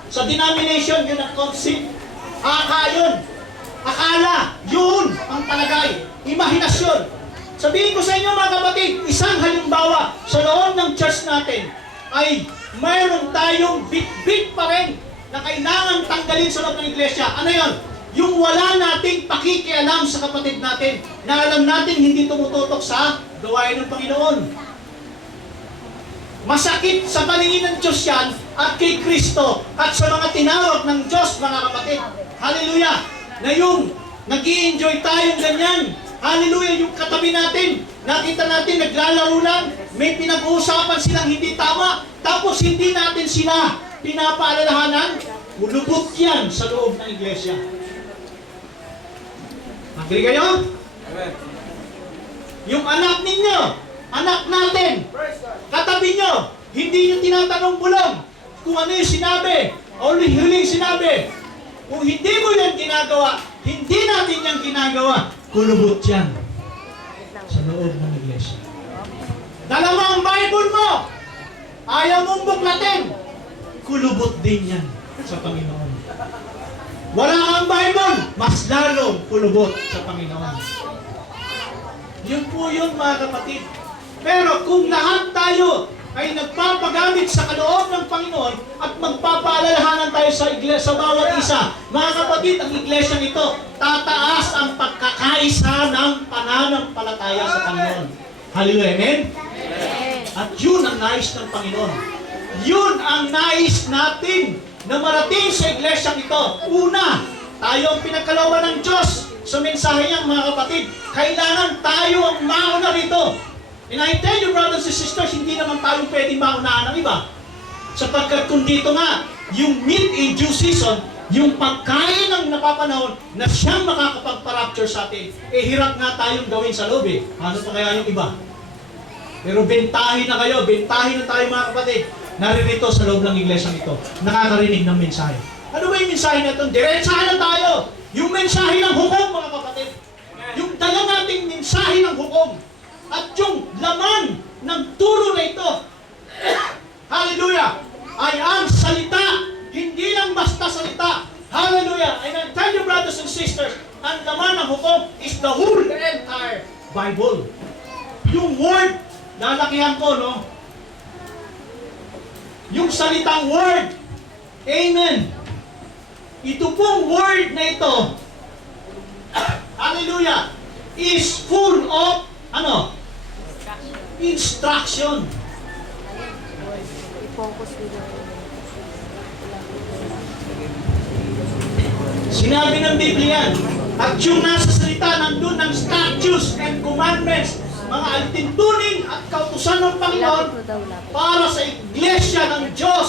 Sa denomination, yun ang concept. Akala, yun ang palagay. Imahinasyon. Sabihin ko sa inyo mga kapatid, isang halimbawa sa loob ng church natin ay mayroon tayong bit-bit pa rin na kailangan tanggalin sa loob ng iglesia. Ano yun? Yung wala nating pakikialam sa kapatid natin na alam natin hindi tumututok sa gawain ng Panginoon. Masakit sa paningin ng Diyos yan at kay Kristo at sa mga tinawag ng Diyos, mga kapatid. Hallelujah! Na yung nag-i-enjoy tayong ganyan. Hallelujah! Yung katabi natin, nakita natin naglalaro lang, may pinag-uusapan silang hindi tama, tapos hindi natin sila pinapaalalahanan, ulubot yan sa loob ng iglesia. Agree kayo? Amen. Yung anak ninyo, anak natin, katabi nyo, hindi nyo tinatanong bulong kung ano yung sinabi o huling sinabi. Kung hindi mo yan ginagawa, hindi natin yan ginagawa, kulubot yan sa loob ng iglesia. Dala mo ang Bible mo, ayaw mong buklatin, kulubot din yan sa Panginoon. Wala kang Bible, mas lalong kulubot sa Panginoon. Yun po yun mga kapatid. Pero kung lahat tayo ay nagpapagamit sa kaloob ng Panginoon at magpapaalalahanan tayo sa iglesia, sa bawat isa, mga kapatid, ang iglesia nito, tataas ang pagkakaisa ng pananampalataya sa Panginoon. Hallelujah, amen? At yun ang nais ng Panginoon. Yun ang nais natin na marating sa iglesia ito. Una, tayo ang pinagkalooban ng Diyos sa mensahe niyang, mga kapatid. Kailangan tayo ang mauna rito. And I tell you, brothers and sisters, hindi naman tayo pwedeng maunahan ng iba. Sapagkat kung dito nga, yung meat in due season, yung pagkain ng napapanahon na siyang makakapagpa-rapture sa atin, hirap nga tayong gawin sa loob eh. Ano pa kaya yung iba? Pero bentahin na kayo, bentahin na tayo mga kapatid. Naririto sa loob ng iglesia ito, nakakarinig ng mensahe. Ano ba yung mensahe na ito? Diretsahan na tayo. Yung mensahe ng hukom, mga kapatid. Yung dala nating mensahe ng hukom. At yung laman ng turo na ito, hallelujah, ay ang salita, hindi lang basta salita. Hallelujah. And I tell you, brothers and sisters, ang laman ng hukom is the whole entire Bible. Yung word, lalakihan ko, no? Yung salitang word, amen. Ito pong word na ito, hallelujah, is full of, instruction. focus video. Sinabi ng Biblia, at yung nasa salita nandun ng statutes and commandments, mga altintunin at kautusan ng Panginoon Lapit mo daw, lapit. para sa iglesia ng Diyos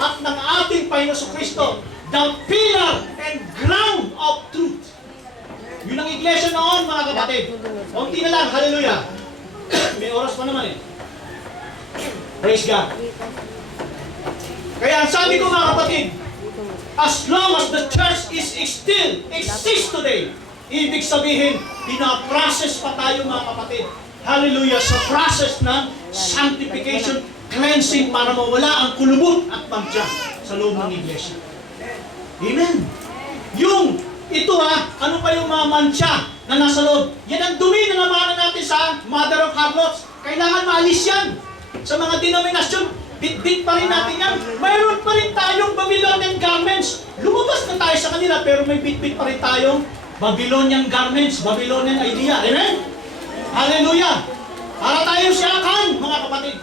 at ng ating Panginoon Kristo, the pillar and ground of truth. Yun ang iglesia noon, mga kapatid. Kunti na lang, hallelujah. May oras pa naman eh. Praise God. Kaya ang sabi ko, mga kapatid, as long as the church is still exists today, ibig sabihin, pinaprocess pa tayo, mga kapatid. Hallelujah, sa process ng sanctification, cleansing para mawala ang kulubot at pagdya sa loob ng iglesia. Amen. Yung ito ano pa yung mga mancha na nasa loob? Yan ang dumi na namanan natin sa Mother of Harlots. Kailangan maalis yan. Sa mga denominasyon, bit-bit pa rin natin yan. Mayroon pa rin tayong Babylonian garments. Lumabas na tayo sa kanila pero may bit-bit pa rin tayong Babylonian garments, Babylonian idea. Amen? Hallelujah! Para tayo siyakan, mga kapatid.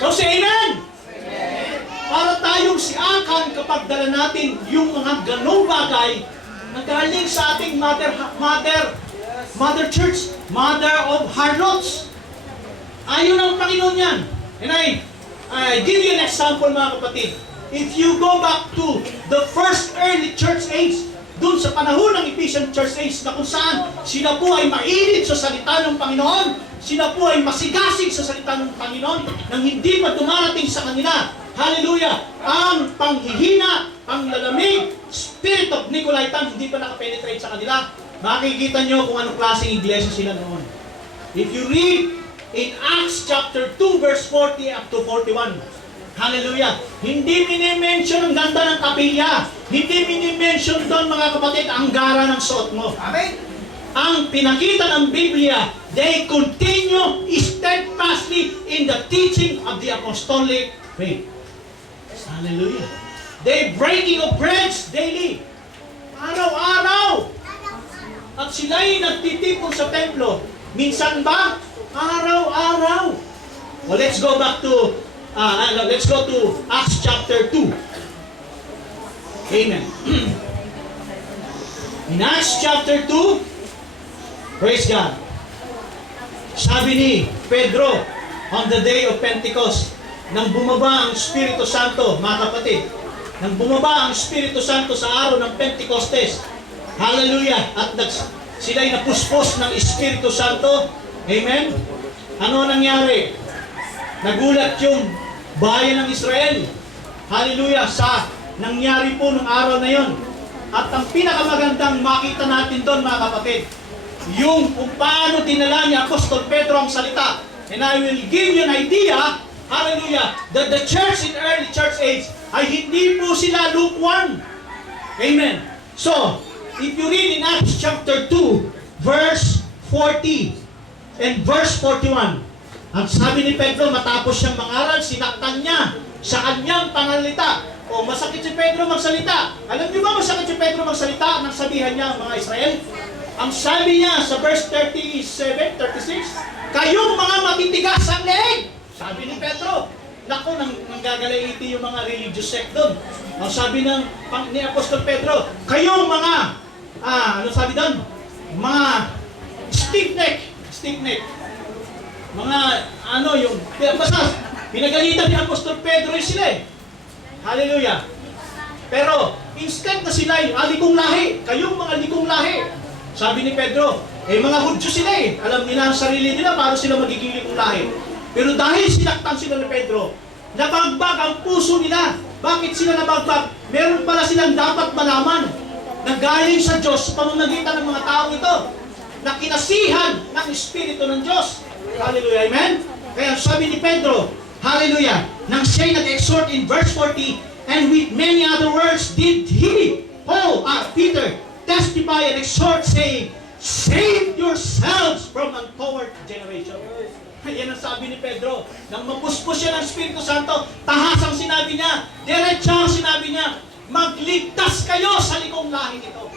So, say amen! Para tayong siyakan kapag dala natin yung mga ganong bagay na galing sa ating Mother Church, Mother of Harlots. Ayaw ng Panginoon yan. And I give you an example, mga kapatid. If you go back to the first early church age, dun sa panahon ng Ephesian Church age na kung saan sila po ay mainit sa salita ng Panginoon, sila po ay masigasig sa salita ng Panginoon nang hindi pa dumarating sa kanila. Hallelujah! Ang panghihina, panglalamig, spirit of Nicolaitan hindi pa nakapenetrate sa kanila. Makikita nyo kung anong klaseng iglesia sila noon. If you read in Acts chapter 2 verse 40 up to 41, hallelujah! Hindi minimension ang ganda ng kapilya. Hindi minimension doon, mga kapatid, ang gara ng suot mo. Amen? Ang pinakita ng Biblia, they continue steadfastly in the teaching of the apostolic faith. Hallelujah! They breaking of breads daily. Araw-araw. At sila'y nagtitipon sa templo. Minsan ba? Araw-araw. Well, let's go to Acts chapter 2. Amen. In Acts chapter 2, praise God. Sabi ni Pedro, on the day of Pentecost, nang bumaba ang Espiritu Santo, mga kapatid, nang bumaba ang Espiritu Santo sa araw ng Pentecostes, hallelujah, at sila'y napuspos ng Espiritu Santo, amen? Ano nangyari? Nagulat yung bayan ng Israel. Hallelujah, sa nangyari po nung araw na yon. At ang pinakamagandang makita natin doon, mga kapatid, yung kung paano dinala ni Apostol Pedro ang salita. And I will give you an idea, hallelujah, that the church in early church age ay hindi po sila lukewarm. Amen. So, if you read in Acts chapter 2, verse 40 and verse 41, ang sabi ni Pedro, matapos siyang mangaral, sinaktan niya sa kanyang pangalita. O, masakit si Pedro magsalita. Alam niyo ba masakit si Pedro magsalita nang sabihan niya ang mga Israel? Ang sabi niya sa verse 37, 36, kayong mga matitigas ang leeg. Sabi ni Pedro. Naku, nanggagalaiti yung mga religious sect doon. Ang sabi ni Apostol Pedro, kayong mga, ano sabi doon? Mga stiff-neck. Mga, yung, basta, pinagalitan ni Apostol Pedro yung sila eh. Hallelujah. Pero, instead na sila ay alikong lahi, kayong mga likong lahi. Sabi ni Pedro, mga Hudyo sila eh. Alam nila ang sarili nila, paano sila magiging likong lahi. Pero dahil sinaktan sila ni Pedro, nabagbag ang puso nila. Bakit sila nabagbag? Meron pala silang dapat malaman na galing sa Diyos sa pamamagitan ng mga tao ito, na kinasihan ng Espiritu ng Diyos. Hallelujah, amen? Kaya sabi ni Pedro, hallelujah, nang siya'y nag-exhort in verse 40, and with many other words did he, Peter, testify and exhort, saying, save yourselves from untoward generation. Yan ang sabi ni Pedro. Nang mapuspos siya ng Espiritu Santo, tahasang sinabi niya, diretsang sinabi niya, magligtas kayo sa likong lahi ito.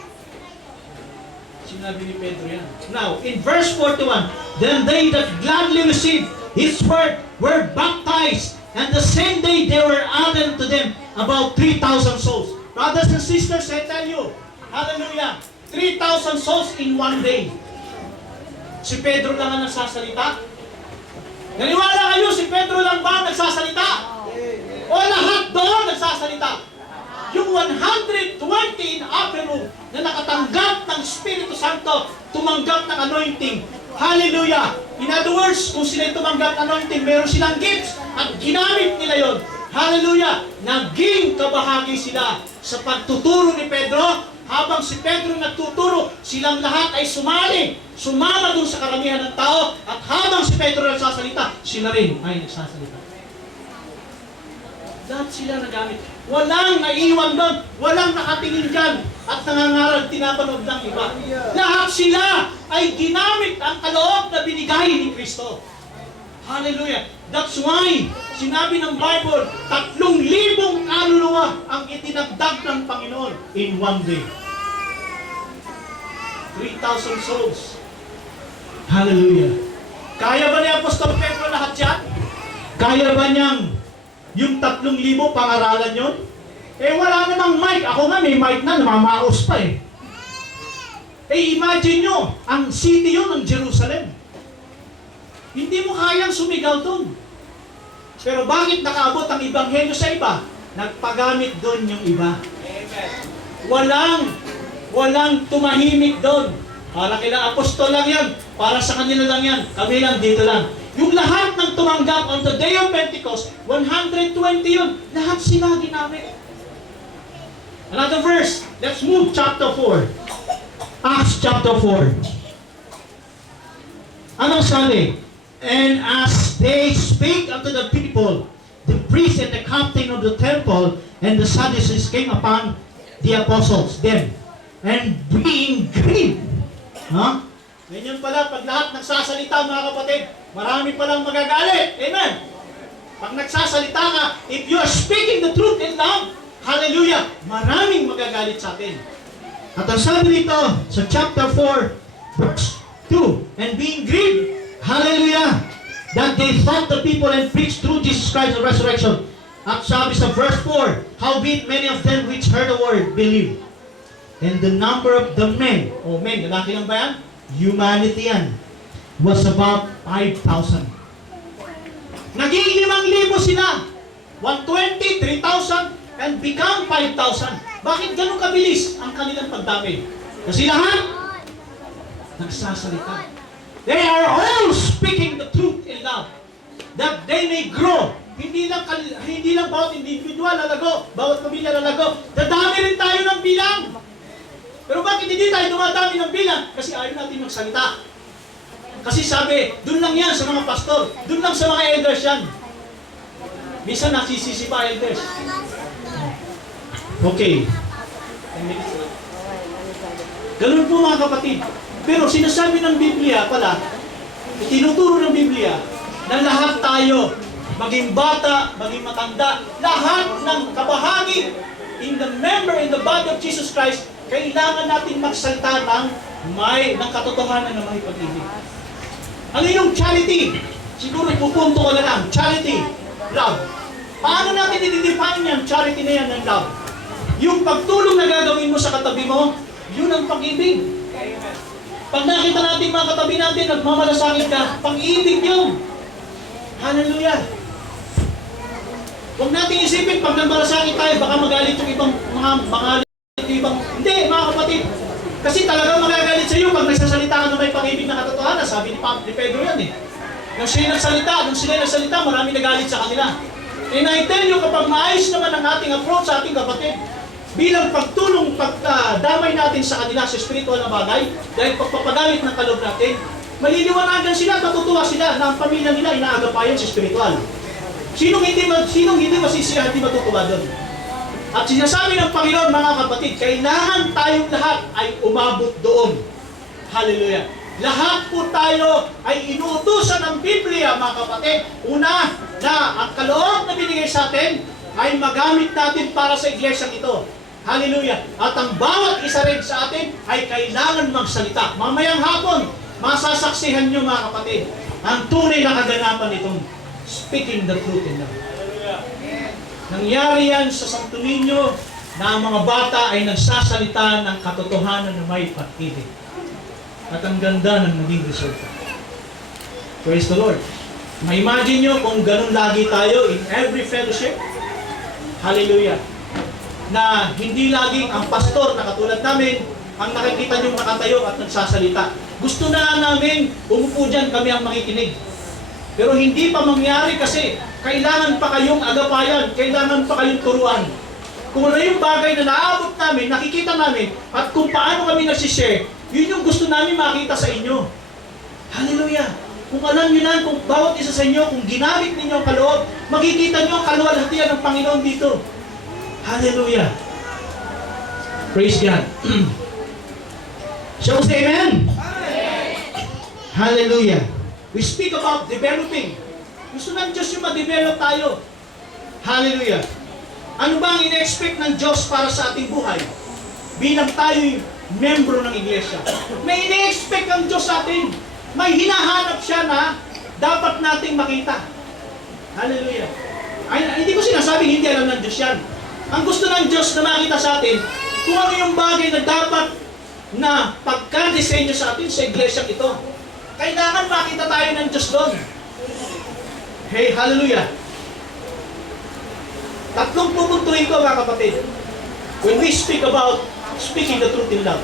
Sinabi ni Pedro yan. Now, in verse 41, then they that gladly received his word were baptized, And the same day, there were added to them about 3,000 souls. Brothers and sisters, I tell you, hallelujah, 3,000 souls in one day. Si Pedro lang ang nagsasalita? Naniwala kayo, si Pedro lang ba ang nagsasalita? O lahat doon nagsasalita? Yung 120 in upper room na nakatanggap ng Espiritu Santo, tumanggap ng anointing. Hallelujah! In other words, kung sila'y tumanggap ng anointing, meron silang gifts at ginamit nila yon. Hallelujah! Naging kabahagi sila sa pagtuturo ni Pedro. Habang si Pedro nagtuturo, silang lahat ay sumali. Sumama dun sa karamihan ng tao. At habang si Pedro nagsasalita, sila rin ay nagsasalita. Lahat sila nagamit. Walang naiwan doon. Walang nakatingin dyan. At nangangarag tinapanood ng iba. Lahat sila ay ginamit ang kaloob na binigay ni Kristo. Hallelujah. That's why, sinabi ng Bible, 3,000 kaluluwa ang itinagdag ng Panginoon in one day. 3,000 souls. Hallelujah. Kaya ba ni Apostol Pedro lahat yan? Kaya ba niyang yung 3,000 pangaralan yun? Eh wala namang mic. Ako nga may mic na, namamaos pa eh. Eh imagine nyo, ang city yun ng Jerusalem. Hindi mo kayang sumigaw doon. Pero bakit nakaabot ang Ebanghelyo sa iba? Nagpagamit doon yung iba. Walang tumahimik doon. Para kila apostol lang yan. Para sa kanila lang yan. Kami lang dito lang. Yung lahat ng tumanggap on the day of Pentecost, 120 yun. Lahat sila ginamit. Another verse. Let's move chapter 4. Acts chapter 4. Anong sabi? And as they spake unto the people, the priest and the captain of the temple and the Sadducees came upon the apostles then, and being grieved. Ganyan pala, pag lahat nagsasalita mga kapatid, marami palang magagalit. Amen. Pag nagsasalita ka, if you are speaking the truth in love, hallelujah, maraming magagalit sa atin. At ang sabi dito sa chapter 4, verse 2, and being grieved, hallelujah, that they taught the people and preached through Jesus Christ the resurrection. At sabi sa verse 4, howbeit many of them which heard the word believed. And the number of the men, men, lalaki lang ba yan? Humanity yan, was about 5,000. Naging 5,000 sila. 120, 3,000, and become 5,000. Bakit ganun kabilis ang kanilang pagdami? Kasi lahat nagsasalita. They are all speaking the truth in love, that they may grow. Hindi lang bawat individual lalago, bawat pamilya lalago. Dadami rin tayo ng bilang. Pero bakit hindi tayo dumadami ng bilang? Kasi ayaw natin magsalita. Kasi sabi, dun lang yan sa mga pastor, dun lang sa mga elders yan. Minsan nasisisi pa elders. Okay. Ganun po mga kapatid. Pero sinasabi ng Biblia pala, itinuturo ng Biblia, na lahat tayo, maging bata, maging matanda, lahat ng kabahagi in the member in the body of Jesus Christ, kailangan natin magsalita ng katotohanan na may pag-ibig. Ano yung charity? Siguro pupunto ko na lang. Charity, love. Paano natin i-define yan? Charity na yan ng love. Yung pagtulong na gagawin mo sa katabi mo, yun ang pag-ibig. Pag nakita natin mga katabi natin, nagmamalasakit ka, pag-ibig yun. Hallelujah. Huwag natin isipin, pag nagmalasakit tayo, baka magalit yung ibang hindi, mga kapatid. Kasi talagang magagalit sa iyo pag nagsasalita ka ng may pag-ibig na katotohanan. Sabi ni Pedro yan eh. Nung sila nagsalita, marami nagalit sa kanila. And I tell you, kapag maayos naman ang ating approach sa ating kapatid, bilang pagtulong, pagdamay natin sa kanila sa spiritual na bagay, dahil pagpapagamit ng kaloob natin, maliliwanagan sila, matutuwa sila na ang pamilya nila inaagapayan sa spiritual. Sinong hindi masisiyahan, hindi matutuwa doon? At sinasabi ng Panginoon, mga kapatid, kailangan tayong lahat ay umabot doon. Hallelujah. Lahat po tayo ay inuutusan ng Biblia, mga kapatid. Una, na ang kaloob na binigay sa atin ay magamit natin para sa iglesia ito. Hallelujah. At ang bawat isa rin sa atin ay kailangan magsalita. Mamayang hapon, masasaksihan nyo, mga kapatid, ang tunay na kaganapan nitong speaking the truth in love. Nangyari yan sa Santo Niño na ang mga bata ay nagsasalita ng katotohanan na may pag-ibig. At ang ganda ng naging resulta. Praise the Lord. Ma-imagine nyo kung ganun lagi tayo in every fellowship. Hallelujah. Na hindi laging ang pastor na katulad namin ang nakikita nyo nakatayo at nagsasalita. Gusto na namin umupo dyan, kami ang makikinig. Pero hindi pa mangyari kasi kailangan pa kayong agapayan, kailangan pa kayong turuan. Kung ano yung bagay na naabot namin, nakikita namin, at kung paano kami nagsishare, yun yung gusto namin makita sa inyo. Hallelujah! Kung alam nyo na, kung bawat isa sa inyo, kung ginamit ninyo ang kaloob, makikita nyo ang kaluwalhatian ng Panginoon dito. Hallelujah! Praise God! Shall we say amen? Hallelujah! We speak about developing. Gusto ng Diyos yung ma-develop tayo. Hallelujah! Ano ba ang ina-expect ng Diyos para sa ating buhay? Bilang tayo'y membro ng iglesia. May ina-expect ang Diyos sa atin. May hinahanap siya na dapat nating makita. Hallelujah! Ay, hindi ko sinasabing hindi alam ng Diyos yan. Ang gusto ng Diyos na makita sa atin, kung ano yung bagay na dapat na pagka-disenyo sa atin sa iglesia ito. Kailangan makita tayo ng Diyos doon. Hey, hallelujah! Tatlong pupuntuin ko mga kapatid. When we speak about speaking the truth in love.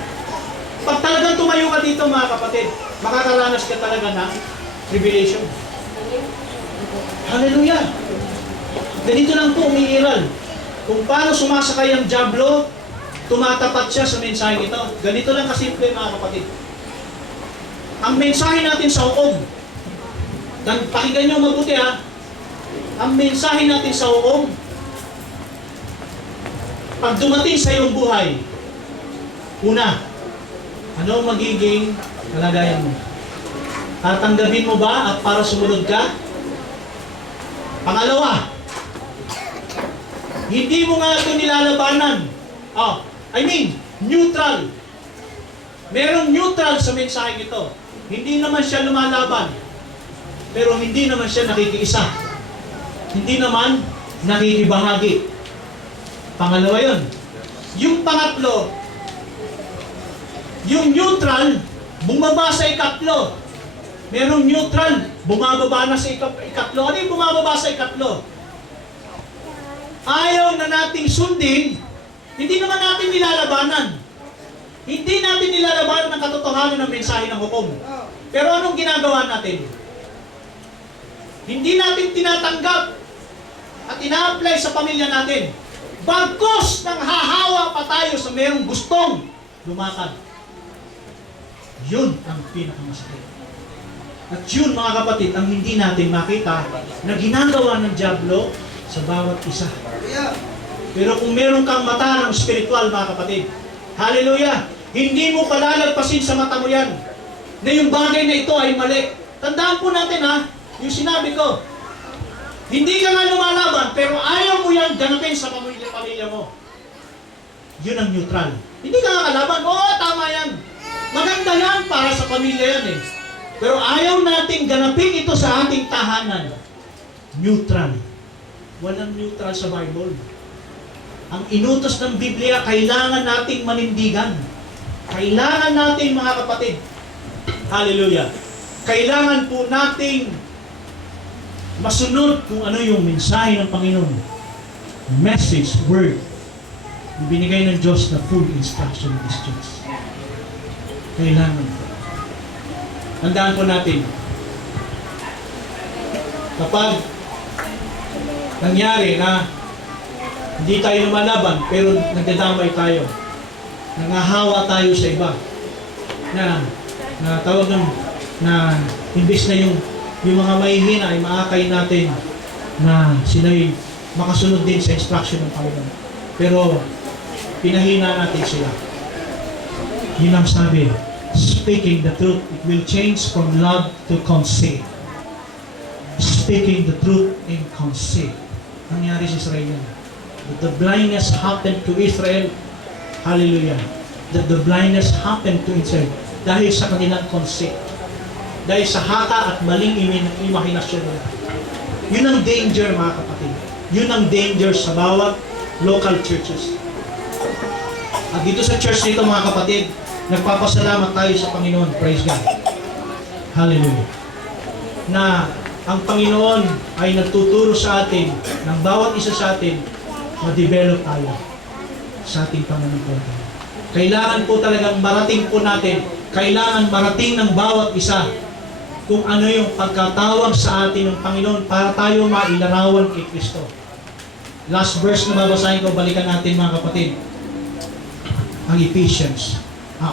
Pag talagang tumayo ka dito mga kapatid, makakaranas ka talaga ng revelation. Hallelujah! Ganito lang po umiiral. Kung paano sumasakay ang dyablo, tumatapat siya sa mensahe ito. Ganito lang kasimple mga kapatid. Ang mensahe natin sa hukom, pakinggan nyo mabuti ha, ang mensahe natin sa hukom, pag dumating sa iyong buhay, una, ano ang magiging kalagayan mo? Tatanggapin mo ba at para sumunod ka? Pangalawa, hindi mo nga ito nilalabanan. Neutral. Merong neutral sa mensahe ito. Hindi naman siya lumalaban. Pero hindi naman siya nakikiisa. Hindi naman nakikibahagi. Pangalawa yun. Yung pangatlo, yung neutral, bumaba sa ikatlo. Merong neutral, bumababa na sa ikatlo. Ano yung bumababa sa ikatlo? Ayaw na nating sundin, hindi naman natin nilalabanan. Hindi natin nilalabanan ang katotohanan ng mensahe ng hukom. Pero anong ginagawa natin? Hindi natin tinatanggap at ina-apply sa pamilya natin. Bagkus nang hahawa pa tayo sa mayroong gustong lumakad. Yun ang pinakamasakit. At yun mga kapatid, ang hindi natin makita na ginagawa ng dyablo sa bawat isa. Pero kung meron kang mata ng spiritual mga kapatid, hallelujah, hindi mo palalagpasin sa mata mo yan na yung bagay na ito ay mali. Tandaan po natin ha, yung sinabi ko, hindi ka nga lumalaban, pero ayaw mo yan ganapin sa pamilya mo. Yun ang neutral. Hindi ka nga kalaban, oo, tama yan. Maganda yan para sa pamilya yan eh. Pero ayaw nating ganapin ito sa ating tahanan. Neutral. Walang neutral sa Bible. Ang inutos ng Biblia, kailangan nating manindigan. Kailangan nating mga kapatid. Hallelujah. Kailangan po nating masunod kung ano yung mensahe ng Panginoon. Message, word. Binigay ng Diyos na full instruction of this church. Kailangan po. Tandaan po natin, kapag nangyari na hindi tayo lumalaban, pero nagdadamay tayo, nangahawa tayo sa iba, na tawag ng, na imbes na yung mga mahihina ay maakay natin na sila'y makasunod din sa instruction ng Panginoon. Pero pinahina natin sila. Yun ang sabi, speaking the truth, it will change from love to conceit. Speaking the truth in conceit. Nangyari sa Israel yan. That the blindness happened to Israel. Hallelujah. That the blindness happened to Israel. Dahil sa kanilang conceit. Dahil sa haka at maling imahinasyon nila. Yun ang danger mga kapatid. Yun ang danger sa bawat local churches. At dito sa church nito mga kapatid, nagpapasalamat tayo sa Panginoon. Praise God. Hallelujah. Na ang Panginoon ay nagtuturo sa atin, ng bawat isa sa atin, ma-develop tayo sa ating pananampalataya. Kailangan po talagang marating po natin, kailangan marating ng bawat isa kung ano yung pagkatawag sa atin ng Panginoon para tayo mailarawan kay Kristo. Last verse na babasahin ko, balikan natin mga kapatid. Ang Ephesians. 1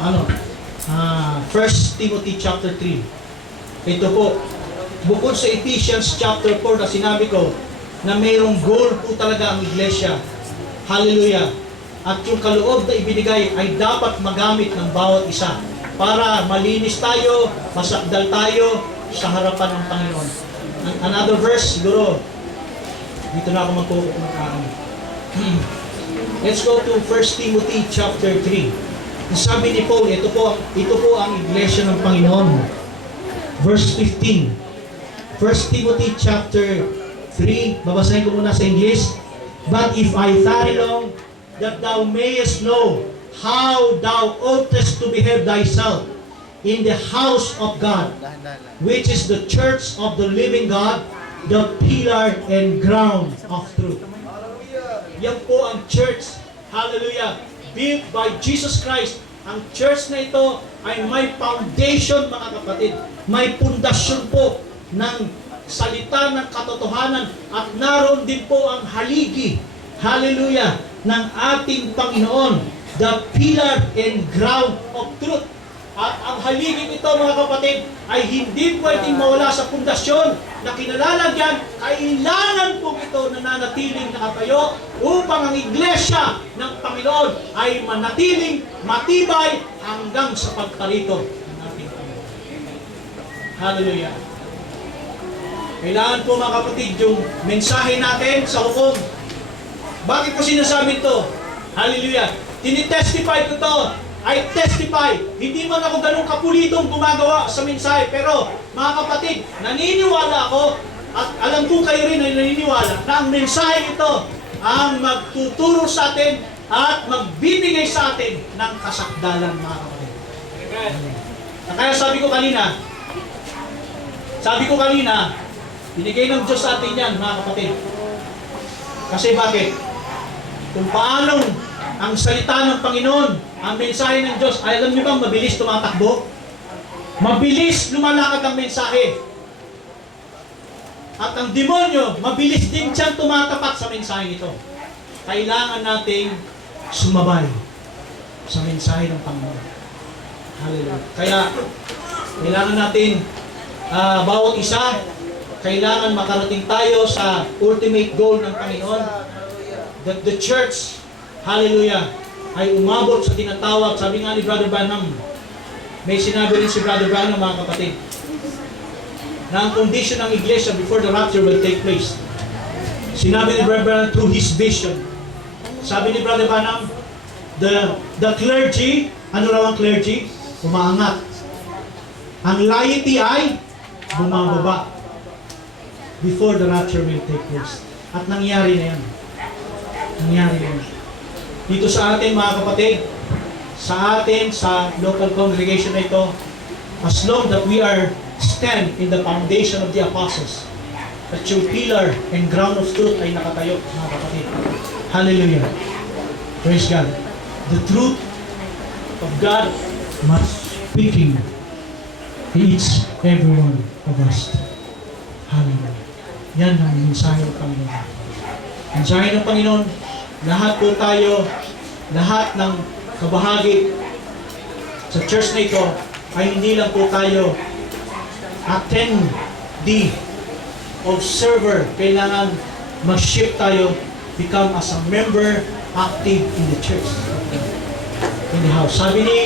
Timothy chapter 3. Ito po, bukod sa Ephesians chapter 4 na sinabi ko, na mayroong goal po talaga ang iglesia. Hallelujah. At yung kaloob na ibinigay ay dapat magamit ng bawat isa para malinis tayo, masakdal tayo sa harapan ng Panginoon. Another verse, siguro, dito na ako magkukulang. Let's go to 1 Timothy chapter 3. Sabi ni Paul, ito po ang iglesia ng Panginoon. Verse 15. 1 Timothy chapter 3, babasahin ko muna sa English. But if I tarry long, that thou mayest know how thou oughtest to behave thyself in the house of God, which is the church of the living God, the pillar and ground of truth. Yan po ang church. Hallelujah. Built by Jesus Christ. Ang church na ito ay may foundation mga kapatid. May pundasyon po ng salita ng katotohanan at naroon din po ang haligi. Hallelujah. Ng ating Panginoon. The pillar and ground of truth. At ang haliging ito mga kapatid ay hindi pwedeng mawala sa pundasyon na kinalalagyan. Kailangan po ito nananatiling nakatayo upang ang iglesia ng Panginoon ay manatiling matibay hanggang sa pagparito ng ating Panginoon. Hallelujah. Kailangan po mga kapatid yung mensahe natin sa hukom. Bakit ko sinasabi ito? Hallelujah. Tinitestify ko ito. I testify. Hindi man ako ganun kapulitong gumagawa sa mensahe. Pero, mga kapatid, naniniwala ako at alam ko kayo rin ay naniniwala na ang mensahe ito ang magtuturo sa atin at magbibigay sa atin ng kasakdalan, mga kapatid. Kaya sabi ko kanina, binigay ng Diyos sa atin yan, mga kapatid. Kasi bakit? Kung paanong ang salita ng Panginoon, ang mensahe ng Diyos, ay alam niyo bang mabilis tumatakbo? Mabilis lumalakad ang mensahe. At ang demonyo, mabilis din siyang tumatapat sa mensahe ito. Kailangan nating sumabay sa mensahe ng Panginoon. Hallelujah. Kaya, kailangan natin, bawat isa, kailangan makarating tayo sa ultimate goal ng Panginoon. That the church, hallelujah, ay umabot sa tinatawag. Sabi nga ni Brother Branham, may sinabi rin si Brother Branham, mga kapatid, na ang condition ng iglesia before the rapture will take place. Sinabi ni Brother Branham through his vision. Sabi ni Brother Branham, the clergy, ano raw ang clergy? Umaangat. Ang laity ay bumababa before the rapture will take place. At nangyari na yan. Nangyari na yan. Dito sa atin mga kapatid, sa atin, sa local congregation na ito, as long that we are stand in the foundation of the apostles, that yung pillar and ground of truth ay nakatayo, mga kapatid. Hallelujah. Praise God. The truth of God must speaking to each every one of us. Hallelujah. Yan ang mensahe ng Panginoon. Mensahe ng Panginoon, lahat po tayo, lahat ng kabahagi sa church na ito ay hindi lang po tayo attendee, observer. Kailangan mag-shift tayo, become as a member, active in the church, in the house. Sabi ni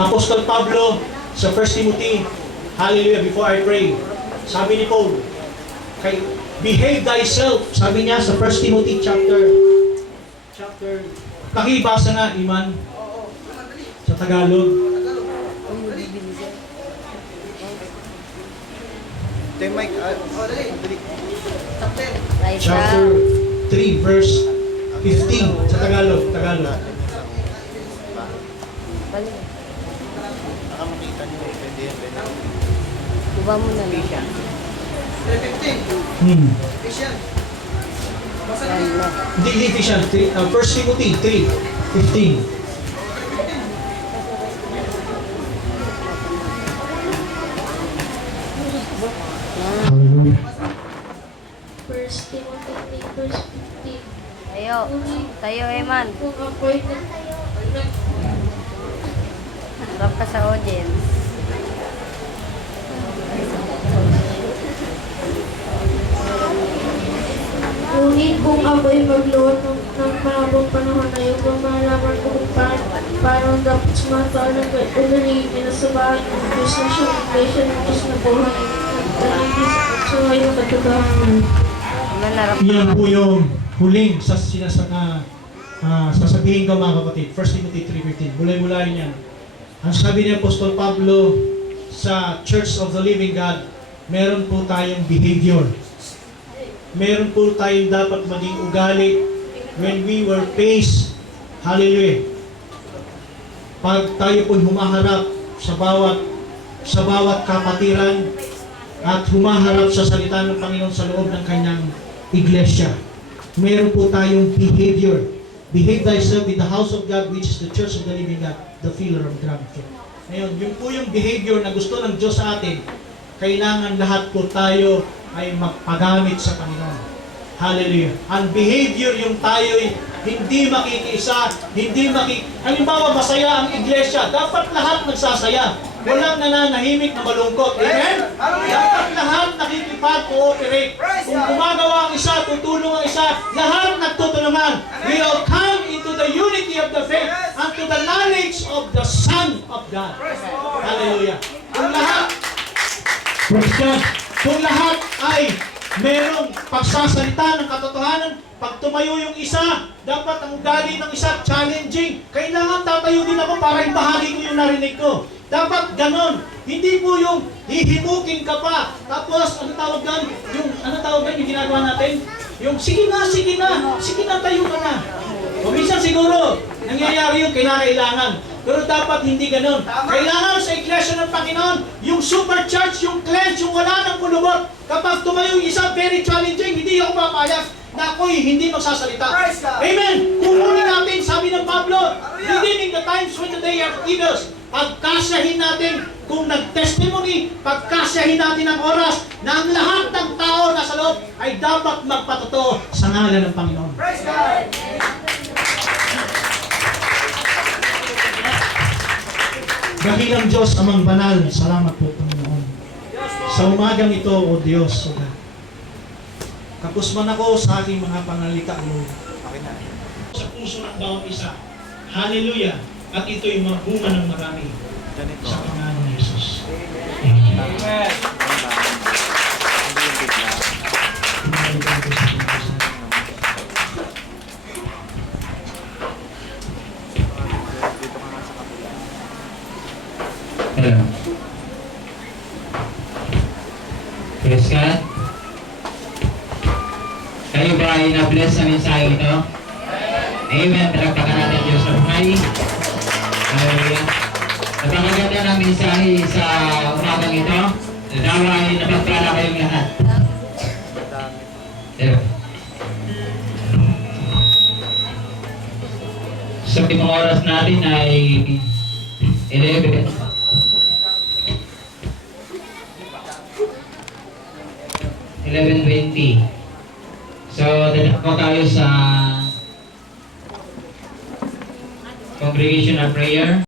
Apostol Pablo sa 1 Timothy, hallelujah, before I pray, sabi ni Paul, behave thyself, sabi niya sa 1 Timothy chapter, pakibasa nga, Iman, sa Tagalog. Mike, Chapter 3, verse 15 sa Tagalog. Tagalog. Baka makita niyo, pwede yan, pwede. Diba mo na lang. Hindi Ephesians 3, 1 Timothy 3:15. Hallelujah. First Timothy 3 verse 15. Tayo. Tayo, Eman. Kung ako'y Harap ka sa audience. Ngunit kung ako'y magluwag ng mahabang panahon na iyong kung malaman ko kung paano dapat sumatao ng ugaliin na sa bahay ng Diyos na siyang iglesia ng Diyos na buhay at ang Diyos at sa ngayong katotohanan. Eman, harap ka. Yan po yung huling sasabihin ko mga kapatid. 1 Timothy 3:15. Mulay-mulayin yan. Ang sabi ni Apostol Pablo sa Church of the Living God, meron po tayong behavior. Meron po tayong dapat maging ugali when we were faced. Hallelujah. Pag tayo po humaharap sa bawat kapatiran at humaharap sa salita ng Panginoon sa loob ng kanyang iglesia. Meron po tayong behavior. Behave thyself in the house of God, which is the church of the living God, the filler of gravity. Ngayon, yun po yung behavior na gusto ng Diyos sa atin. Kailangan lahat po tayo ay magpagamit sa Panginoon. Hallelujah. Ang behavior yung tayo'y hindi makikiisa, halimbawa masaya ang iglesia, dapat lahat nagsasaya. Walang nananahimik na malungkot. Amen? Dapat lahat nakikipag-cooperate. Kung gumagawa ang isa, tutulong ang isa, lahat nagtutulungan. We all come into the unity of the faith and to the knowledge of the Son of God. Hallelujah. Kung lahat, praise God, kung lahat ay merong pagsasalita ng katotohanan, pag tumayo yung isa, dapat ang ugali ng isa challenging. Kailangan tatayo din ako para ibahagi ko yung narinig ko. Dapat ganon. Hindi po yung hihimukin ka pa. Tapos, ano tawag yan? Yung ginagawa natin? Yung, sige na, tayo ka na. O minsan siguro, nangyayari yung kinakailangan. Pero dapat hindi ganon. Kailangan sa iglesia ng Panginoon, yung supercharge, yung cleanse, yung wala ng kulubot. Kapag tumayo yung isa, very challenging, hindi ako papayag na ako'y hindi magsasalita. Amen! Kukunin natin, sabi ng Pablo, redeeming the times when the day are evils. Pagkasyahin natin, kung nag-testimony, pagkasyahin natin ang oras na ang lahat ng tao na sa loob ay dapat magpatotoo sa ngalan ng Panginoon. Dakilang Diyos, amang banal, salamat po Panginoon. Sa umagang ito, O Diyos, O God, kapusman ako sa aking mga pangalita, Lord. Okay na. Sa puso ng bawat isa. Hallelujah. At ito'y magbunga ng marami Ganito. sa pangalan ni Jesus. Hindi yung bigla. Dito ka nga sa kapila. Hello. Praise God. Kayo ba ay na-bless sa mensahe ito? Amen. Palakpakan natin Diyos sa buhay. Hallelujah. Napakaganda ng mensahe sa umagang ito. Nawa ay napagpala kayong lahat. Hello. So, yung oras natin ay 11. 11:20. So, dadako tayo sa congregational prayer.